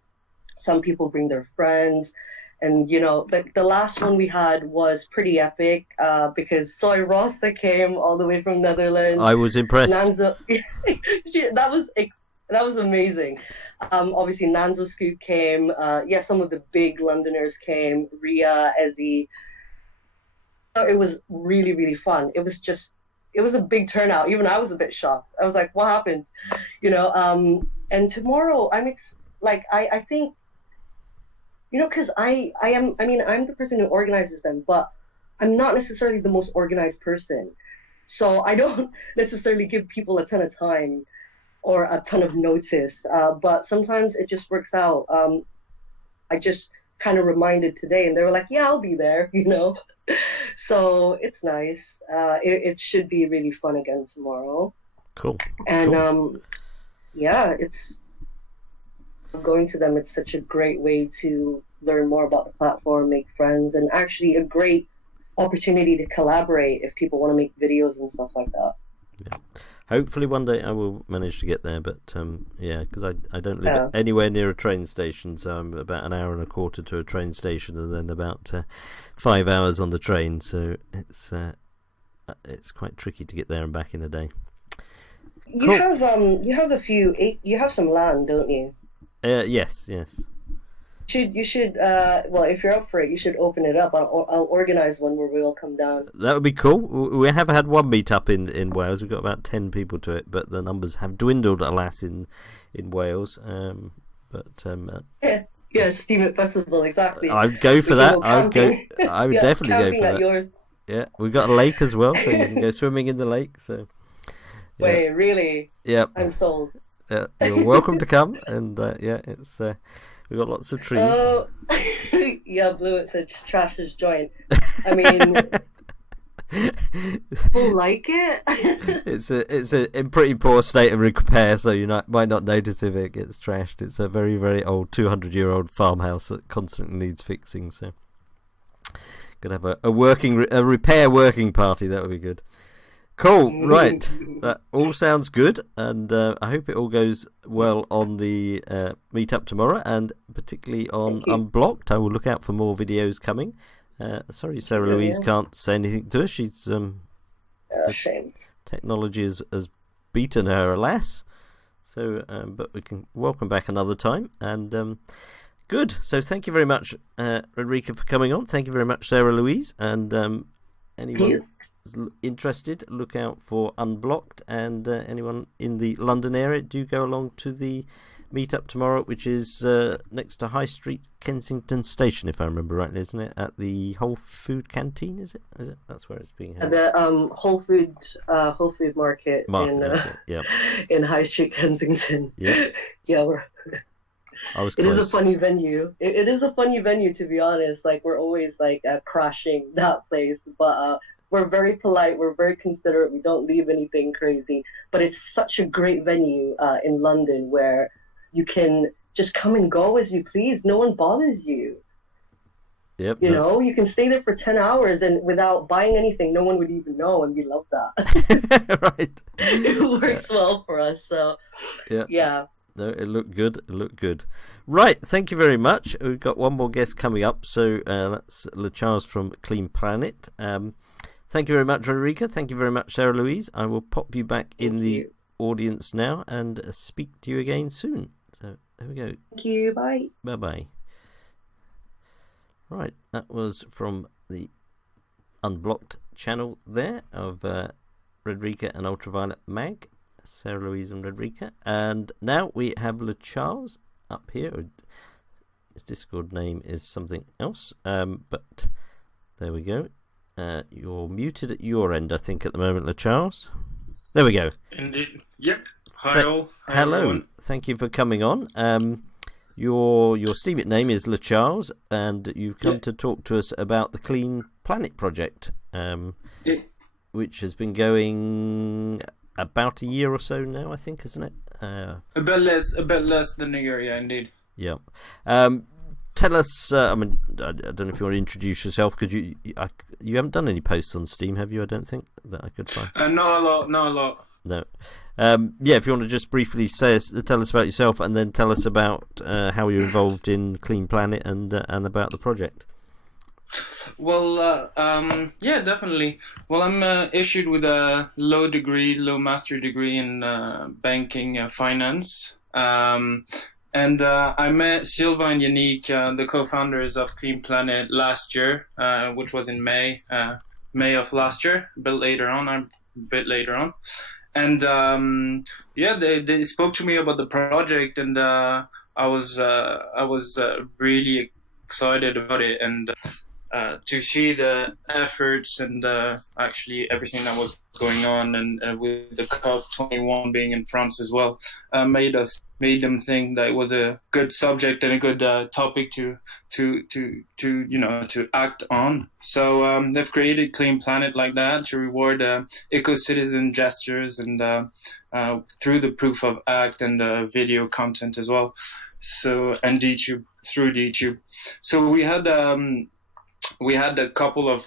some people bring their friends. And the last one we had was pretty epic, because Soy Rossa came all the way from Netherlands. I was impressed. Nanzo, that was amazing. Obviously Nanzo Scoop came. Some of the big Londoners came. Ria, Ezzy. So it was really, really fun. It was a big turnout. Even I was a bit shocked. I was like, what happened? And tomorrow I think, because I'm the person who organizes them, but I'm not necessarily the most organized person. So I don't necessarily give people a ton of time or a ton of notice. But sometimes it just works out. I just kind of reminded today, and they were like, yeah, I'll be there, So it's nice. It should be really fun again tomorrow. Cool. And cool. It's going to them. It's such a great way to learn more about the platform, make friends, and actually a great opportunity to collaborate if people want to make videos and stuff like that. Yeah. Hopefully one day I will manage to get there, but because I don't live anywhere near a train station, so I'm about an hour and a quarter to a train station, and then about 5 hours on the train. So it's quite tricky to get there and back in a day. You have some land, don't you? Yes. You should if you're up for it, you should open it up. I'll organize one where we all come down. That would be cool. We have had one meetup in Wales. We've got about 10 people to it, but the numbers have dwindled, alas, in Wales. Steam It Festival, exactly. I'd go for that. I would definitely go for that. Yours. Yeah, we've got a lake as well, so you can go swimming in the lake. So. Yeah. Wait, really? Yep. I'm sold. Yeah, you're welcome to come, and it's. We've got lots of trees. Oh, yeah, Blue, it said Trash's joint. I mean, people like it. It's in pretty poor state of repair, so you might not notice if it gets trashed. It's a very, very old 200-year-old farmhouse that constantly needs fixing. So, gonna have a repair working party. That would be good. Cool, right. That all sounds good, and I hope it all goes well on the meetup tomorrow, and particularly on Unblocked. I will look out for more videos coming. Sorry, Sarah Louise can't say anything to us. She's shame. technology has beaten her, alas. So, but we can welcome back another time. And good. So thank you very much, Rodrika, for coming on. Thank you very much, Sarah Louise. And anyone interested, look out for Unblocked. And anyone in the London area, do go along to the meetup tomorrow, which is next to High Street, Kensington Station, if I remember rightly, isn't it? At the Whole Food Canteen, is it? That's where it's being held. The Whole Food Market in High Street, Kensington. Yeah. Yeah. It is a funny venue. It is a funny venue, to be honest. Like, we're always like crashing that place, but we're very polite. We're very considerate. We don't leave anything crazy. But it's such a great venue in London where you can just come and go as you please. No one bothers you. Yep. You know, you can stay there for 10 hours and without buying anything, no one would even know, and we love that. Right. It works well for us. So, yeah. No, it looked good. It looked good. Right. Thank you very much. We've got one more guest coming up. So that's LeCharles from Clean Planet. Thank you very much, Rodrika. Thank you very much, Sarah Louise. I will pop you back in the audience now and speak to you again soon. So there we go. Thank you. Bye. Bye-bye. Right. That was from the Unblocked channel there of Rodrika and Ultraviolet Mag. Sarah Louise and Rodrika. And now we have LeCharles up here. His Discord name is something else. But there we go. You're muted at your end, I think, at the moment, LeCharles. There we go. Indeed. Yep. Hi all. Hello. Everyone. Thank you for coming on. Your Steemit name is LeCharles, and you've come to talk to us about the Clean Planet project, which has been going about a year or so now, I think, isn't it? A bit less than a year, yeah, indeed. Yeah. Tell us. I mean, I don't know if you want to introduce yourself, because you haven't done any posts on Steam, have you? I don't think that I could find. Not a lot. No. If you want to just briefly tell us about yourself, and then tell us about how you're involved in Clean Planet and about the project. Well, yeah, definitely. Well, I'm issued with a low master degree in banking finance. And I met Silva and Yannick, the co-founders of Clean Planet, last year, which was in May of last year, a bit later on. And they spoke to me about the project, and I was really excited about it, and to see the efforts and actually everything that was going on, and with the COP21 being in France as well, made them think that it was a good subject and a good topic to act on. So they've created Clean Planet like that to reward eco-citizen gestures, and through the proof of act and video content as well. So, and DTube, through DTube. So we had a couple of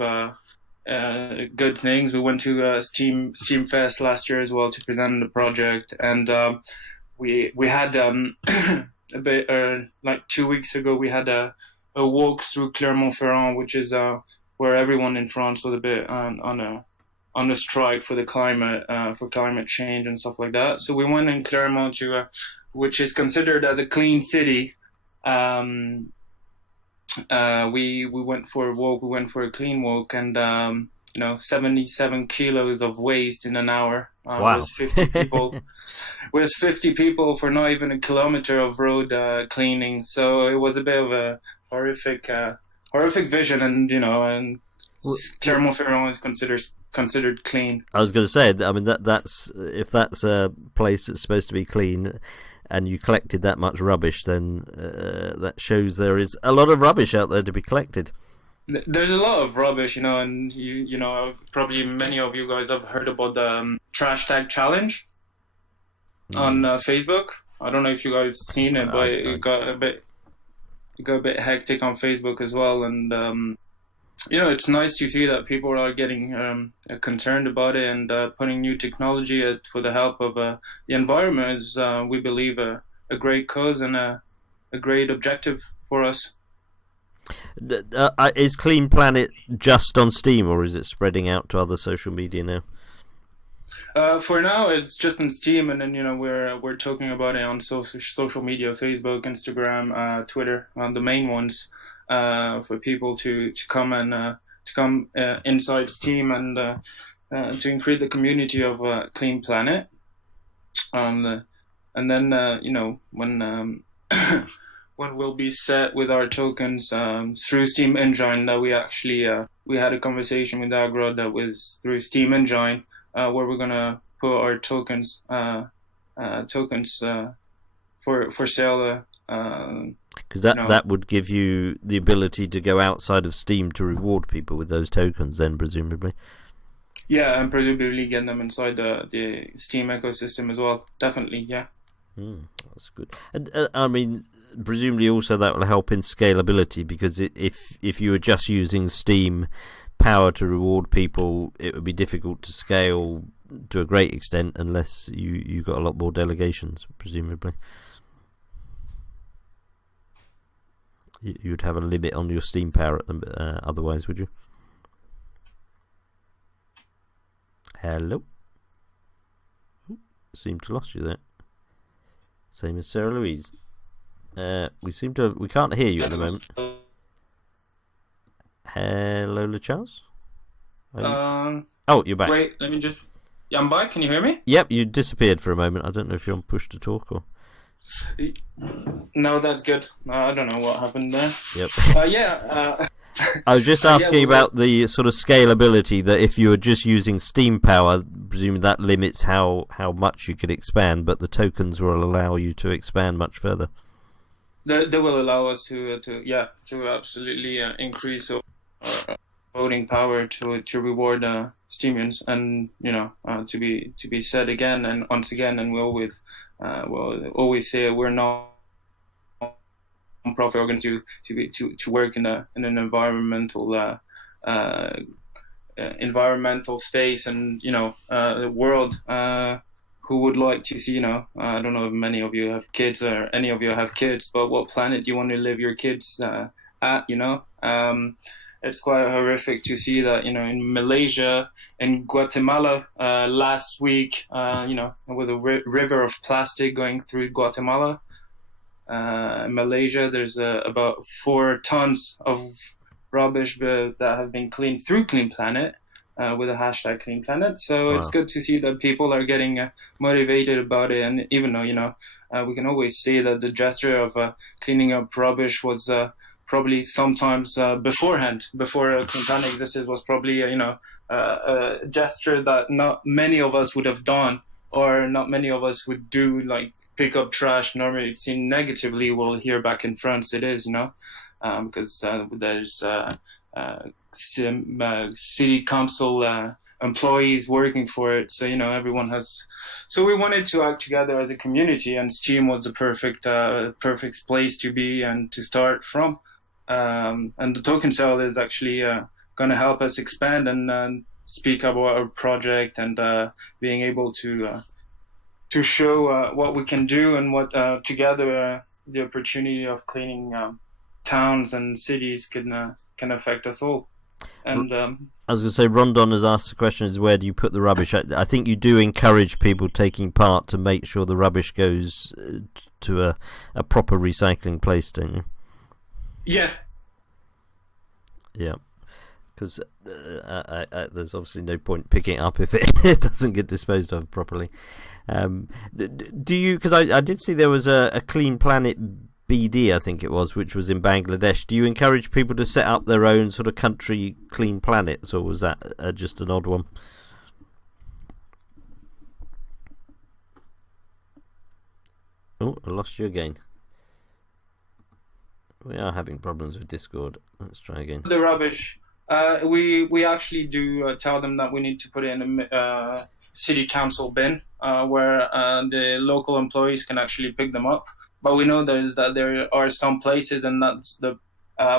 good things. We went to Steam Fest last year as well to present the project, and we had a bit like 2 weeks ago we had a walk through Clermont-Ferrand, which is where everyone in France was a bit on a strike for the climate, for climate change and stuff like that. So we went in Clermont to which is considered as a clean city. We went for a walk. We went for a clean walk, and 77 kilos of waste in an hour. Wow. With 50 people. With 50 people for not even a kilometer of road cleaning. So it was a bit of a horrific vision, and Clermont-Ferrand is considered clean. I was going to say, I mean, that's if that's a place that's supposed to be clean, and you collected that much rubbish, then that shows there is a lot of rubbish out there to be collected. There's a lot of rubbish, and probably many of you guys have heard about the trash tag challenge on Facebook. I don't know if you guys have seen it, but it got a bit hectic on Facebook as well, and it's nice to see that people are getting concerned about it, and putting new technology for the help of the environment is, we believe, a great cause and a great objective for us. Is Clean Planet just on Steam, or is it spreading out to other social media now? For now, it's just on Steam, and then we're talking about it on social media, Facebook, Instagram, Twitter, the main ones, for people to come and inside Steam and to increase the community of Clean Planet. And then when when we'll be set with our tokens through Steam Engine, that we actually we had a conversation with Agro that was through Steam Engine, where we're gonna put our tokens for sale. Because that would give you the ability to go outside of Steam to reward people with those tokens, then presumably. Yeah, and presumably get them inside the Steam ecosystem as well. Definitely, yeah. That's good. And I mean, presumably also that will help in scalability, because if you were just using Steam power to reward people, it would be difficult to scale to a great extent unless you got a lot more delegations, presumably. You'd have a limit on your Steam power at them, otherwise, would you? Hello? Seem to lost you there. Same as Sarah Louise. We can't hear you at the moment. Hello, LeCharles? Oh, you're back. Wait, let me just... Yeah, I'm back. Can you hear me? Yep, you disappeared for a moment. I don't know if you're on push to talk or... No, that's good. I don't know what happened there. Yep. I was just asking about the sort of scalability, that if you were just using Steam power, presumably that limits how much you could expand, but the tokens will allow you to expand much further. They will allow us to absolutely increase our voting power to reward steemians, and to be said again and once again, and we'll always say we're not non-profit organization to work in an environmental environmental space, and the world who would like to see, I don't know if many of you have kids or any of you have kids, but what planet do you want to live your kids at? It's quite horrific to see that, in Malaysia and Guatemala last week, with a river of plastic going through Guatemala. In Malaysia, there's about 4 tons of rubbish that have been cleaned through Clean Planet, with a hashtag Clean Planet. So Wow. It's good to see that people are getting motivated about it. And even though, we can always say that the gesture of cleaning up rubbish was probably sometimes beforehand, before Clean Planet existed, was probably, a gesture that not many of us would have done, or not many of us would do, like pick up trash. Normally it's seen negatively. Well, here back in France it is, because there's city council employees working for it. So, everyone has... So we wanted to act together as a community, and Steam was the perfect place to be and to start from. And the token sale is actually going to help us expand and speak about our project, and being able to show what we can do, and what together the opportunity of cleaning towns and cities can affect us all. And I was going to say, Rondon has asked the question: is where do you put the rubbish? I think you do encourage people taking part to make sure the rubbish goes to a proper recycling place, don't you? Yeah. Yeah. Because there's obviously no point picking it up if it doesn't get disposed of properly. Do you? Because I did see there was a Clean Planet BD, I think it was, which was in Bangladesh. Do you encourage people to set up their own sort of country Clean Planets, or was that just an odd one? Oh, I lost you again. We are having problems with Discord. Let's try again. The rubbish. We actually do tell them that we need to put it in a city council bin, where the local employees can actually pick them up. But we know that there are some places, and that's the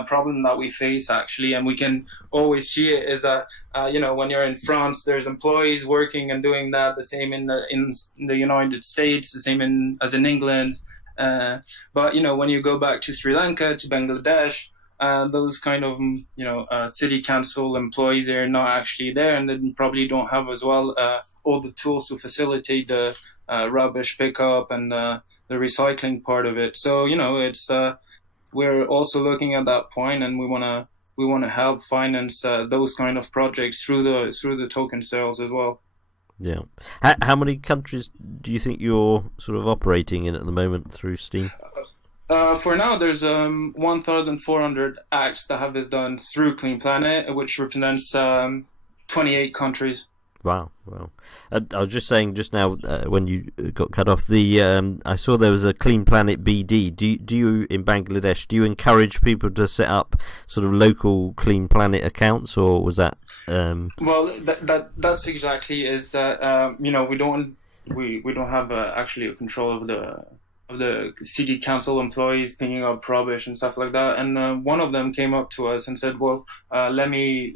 problem that we face actually, and we can always see it is that when you're in France, there's employees working and doing that. The same in the United States, the same as in England. But when you go back to Sri Lanka, to Bangladesh, those kind of city council employees, they're not actually there, and they probably don't have as well all the tools to facilitate the rubbish pickup and the recycling part of it. So it's we're also looking at that point, and we want to help finance those kind of projects through the token sales as well. Yeah. How many countries do you think you're sort of operating in at the moment through Steem? For now, there's 1,400 acts that have been done through Clean Planet, which represents 28 countries. Wow. I was just saying just now when you got cut off, I saw there was a Clean Planet BD. Do you in Bangladesh, do you encourage people to set up sort of local Clean Planet accounts, or was that? Well, that's exactly is that we don't have actually a control of the city council employees picking up rubbish and stuff like that. And one of them came up to us and said, "Well, let me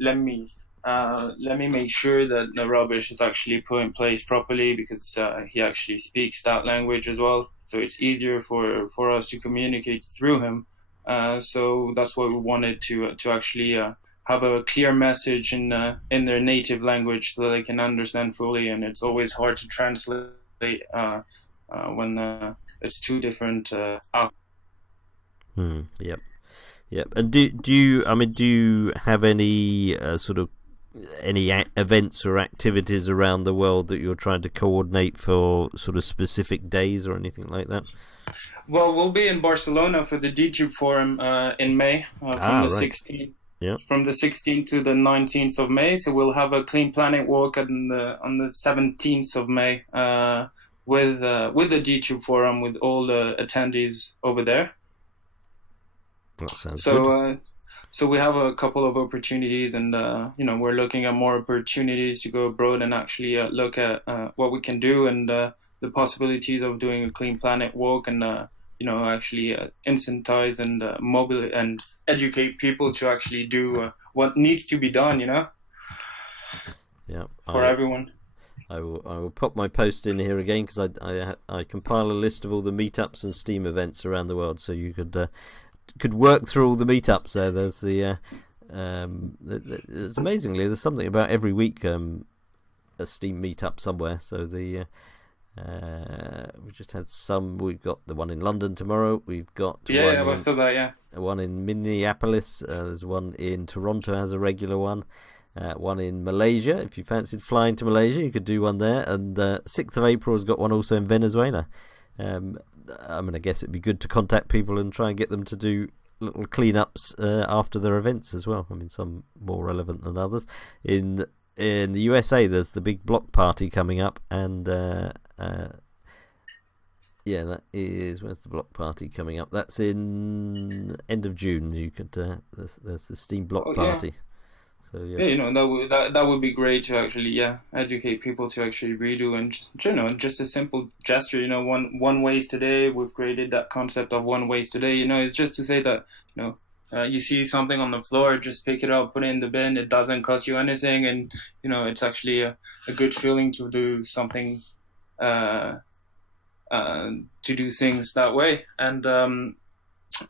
make sure that the rubbish is actually put in place properly, because he actually speaks that language as well. So it's easier for us to communicate through him. So that's why we wanted to actually have a clear message in their native language so they can understand fully. And it's always hard to translate when it's two different. Yep. And do you have any sort of any events or activities around the world that you're trying to coordinate for sort of specific days or anything like that? Well, we'll be in Barcelona for the DTube Forum in May from the 16th. Yeah. From the 16th to the 19th of May. So we'll have a Clean Planet walk on the 17th of May with the DTube Forum with all the attendees over there. That sounds good. So we have a couple of opportunities, and we're looking at more opportunities to go abroad and actually look at what we can do, and the possibilities of doing a Clean Planet walk, and actually incentivize and mobilize and educate people to actually do what needs to be done, for everyone. I will pop my post in here again, because I compile a list of all the meetups and Steam events around the world, so you could work through all the meetups there. There's there's amazingly there's something about every week a Steam meetup somewhere. So we just had some. We've got the one in London tomorrow. We've got one in Minneapolis. There's one in Toronto, has a regular one. One in Malaysia. If you fancied flying to Malaysia, you could do one there. And 6th of April has got one also in Venezuela. I guess it'd be good to contact people and try and get them to do little cleanups after their events as well. Some more relevant than others. In the USA, there's the big block party coming up, and that is, where's the block party coming up? That's in end of June. You could there's the Steam block party. Yeah. So that would be great to actually educate people to actually redo, and just a simple gesture. One waste today. We've created that concept of one waste today. It's just to say that you see something on the floor, just pick it up, put it in the bin. It doesn't cost you anything, and it's actually a good feeling to do something, to do things that way. And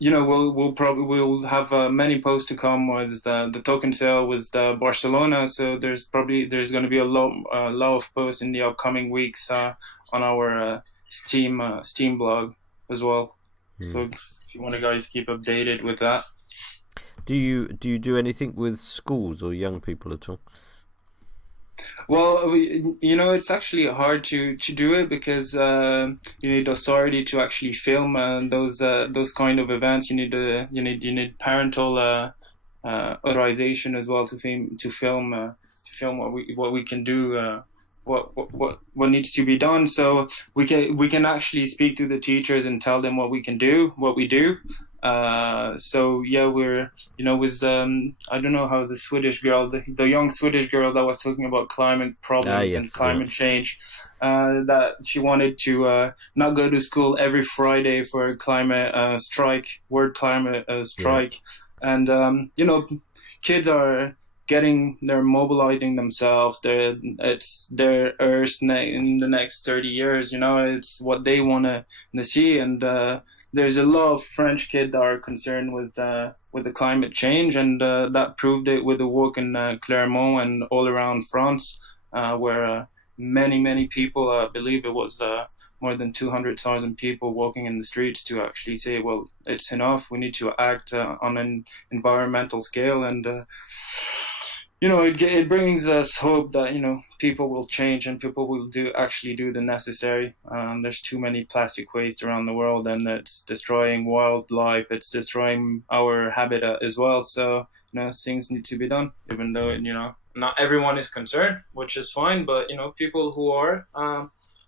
we'll have many posts to come with the token sale with Barcelona. So there's going to be a lot of posts in the upcoming weeks on our Steam blog as well. So if you want to guys keep updated with that. Do you do anything with schools or young people at all? Well, it's actually hard to do it, because you need authority to actually film those kind of events. You need parental authorization as well to film what we can do, what needs to be done. So we can actually speak to the teachers and tell them what we can do, what we do. We're with I don't know how the Swedish girl, the young Swedish girl that was talking about climate problems and climate change, that she wanted to not go to school every Friday for a climate strike, world climate strike. And kids are they're mobilizing themselves. It's their Earth in the next 30 years. It's what they want to see. And there's a lot of French kids that are concerned with the climate change, and that proved it with the walk in Clermont and all around France, where many people. I believe it was more than 200,000 people walking in the streets to actually say, well, it's enough. We need to act on an environmental scale. And, it brings us hope that, people will change and people will actually do the necessary. There's too many plastic waste around the world, and it's destroying wildlife. It's destroying our habitat as well. So, things need to be done, even though, not everyone is concerned, which is fine. But, people who are,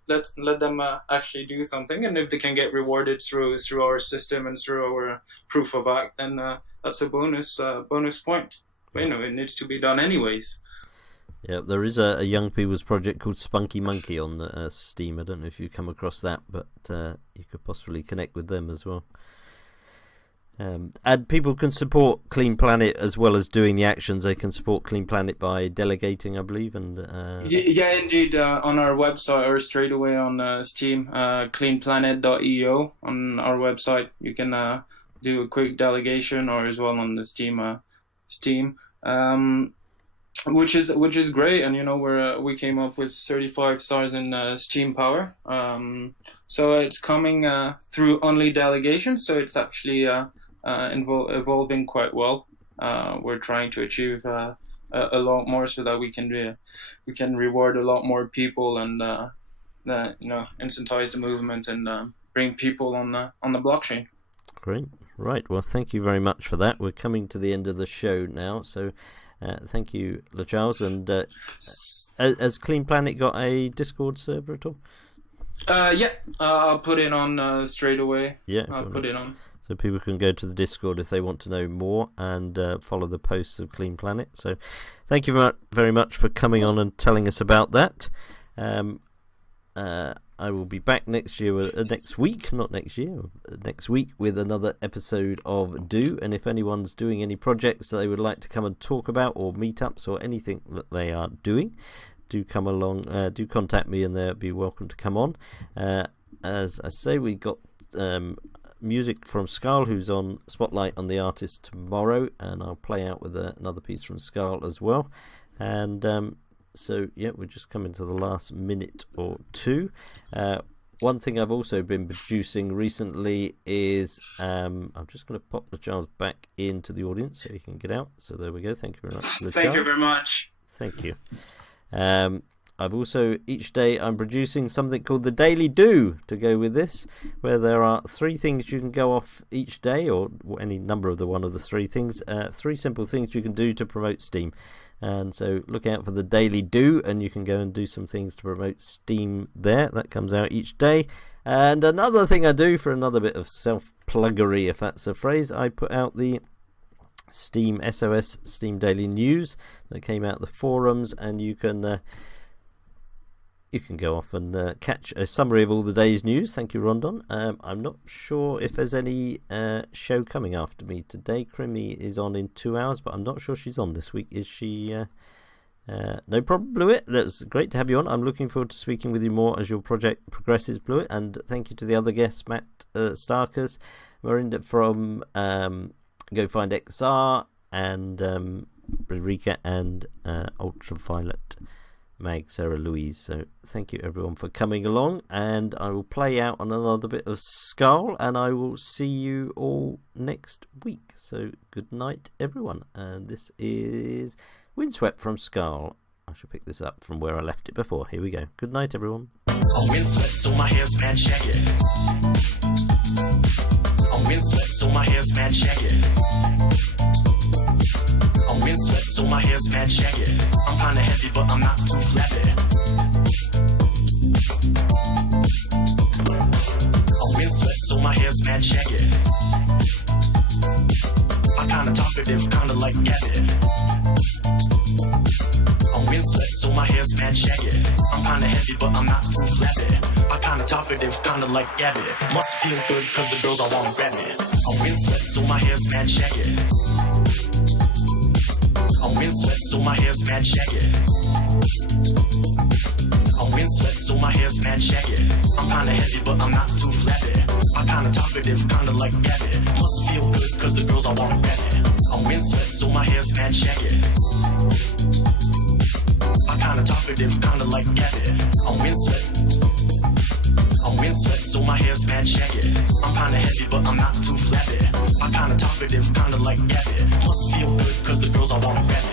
let them actually do something, and if they can get rewarded through our system and through our proof of act, then that's a bonus point. But it needs to be done anyways. Yeah, there is a young people's project called Spunky Monkey on Steam. I don't know if you come across that, but you could possibly connect with them as well. And people can support Clean Planet as well as doing the actions. They can support Clean Planet by delegating, I believe. And yeah, indeed. On our website or straight away on Steam, cleanplanet.io on our website, you can do a quick delegation, or as well on the Steam, which is great. And we came up with 35,000 Steam power. So it's coming through only delegation. So it's actually evolving quite well. We're trying to achieve a lot more so that we can reward a lot more people and incentivize the movement and bring people on the blockchain. Great. Right. Well, thank you very much for that. We're coming to the end of the show now, so thank you, LeCharles. And has Clean Planet got a Discord server at all? Yeah, I'll put it on straight away. Yeah, I'll put it on. So people can go to the Discord if they want to know more and follow the posts of Clean Planet. So thank you very much for coming on and telling us about that. I will be back next week with another episode of Do. And if anyone's doing any projects that they would like to come and talk about, or meetups or anything that they are doing, do come along, do contact me, and they'll be welcome to come on. As I say, we got music from Scarl, who's on Spotlight on the Artist tomorrow, and I'll play out with another piece from Scarl as well. And so yeah, we're just coming to the last minute or two. One thing I've also been producing recently is I'm just going to pop LeCharles back into the audience so he can get out. So there we go. Thank you very much, LeCharles. Thank you very much. Thank you. I've also, each day I'm producing something called the Daily Do to go with this, where there are 3 things you can go off each day, or any number of one of the 3 things, 3 simple things you can do to promote Steam. And so look out for the Daily Do, and you can go and do some things to promote Steam there. That comes out each day. And another thing I do, for another bit of self-pluggery, if that's a phrase, I put out the Steam SOS Steam Daily News that came out the forums, and you can go off and catch a summary of all the day's news. Thank you, Rondon. I'm not sure if there's any show coming after me today. Krimi is on in 2 hours, but I'm not sure she's on this week. Is she? No problem, Blueit. That's great to have you on. I'm looking forward to speaking with you more as your project progresses, Blueit. And thank you to the other guests, Matt Starkers, Marinda from Go Find XR, and Rika, and Ultraviolet Mag, Sarah Louise. So thank you everyone for coming along, and I will play out on another bit of Skull, and I will see you all next week. So good night everyone, and this is Windswept from Skull. I should pick this up from where I left it before. Here we go. Good night everyone. I'm windswept, so my hair's mad shaggy. I'm windswept, so my hair's mad shaggy. I'm windswept, so my hair's mad shaggy. I'm kinda heavy, but I'm not too flappy. I'm windswept, so my hair's mad shaggy. I'm kinda talkative, kinda like Gabby. I'm windswept, so my hair's mad shaggy. I'm kinda heavy, but I'm not too flappy. I'm kinda talkative, kinda like Gabby. Must feel good, cause the girls all wanna grab me. I'm windswept, so my hair's mad shaggy. I'm windswept, so my hair's mad shaggy. I'm windswept, so my hair's mad shaggy. I'm kinda heavy, but I'm not too flappy. I'm kinda talkative, kinda like Gabby. Must feel good, cause the girls all wanna grab me. I'm windswept, so my hair's mad shaggy. I'm kinda talkative, kinda like Gabby. I'm windswept, so my hair's mad shaggy. I'm kinda heavy, but I'm not too flabby. I'm kinda talkative, kinda like Gabby. Must feel good, cause the girls all wanna grab it.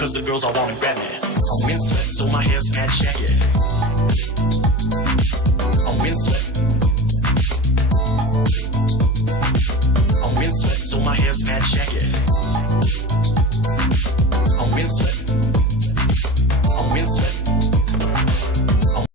Cause the girls all wanna grab it. I'm windswept, so my hair's mad shaggy. I'm windswept.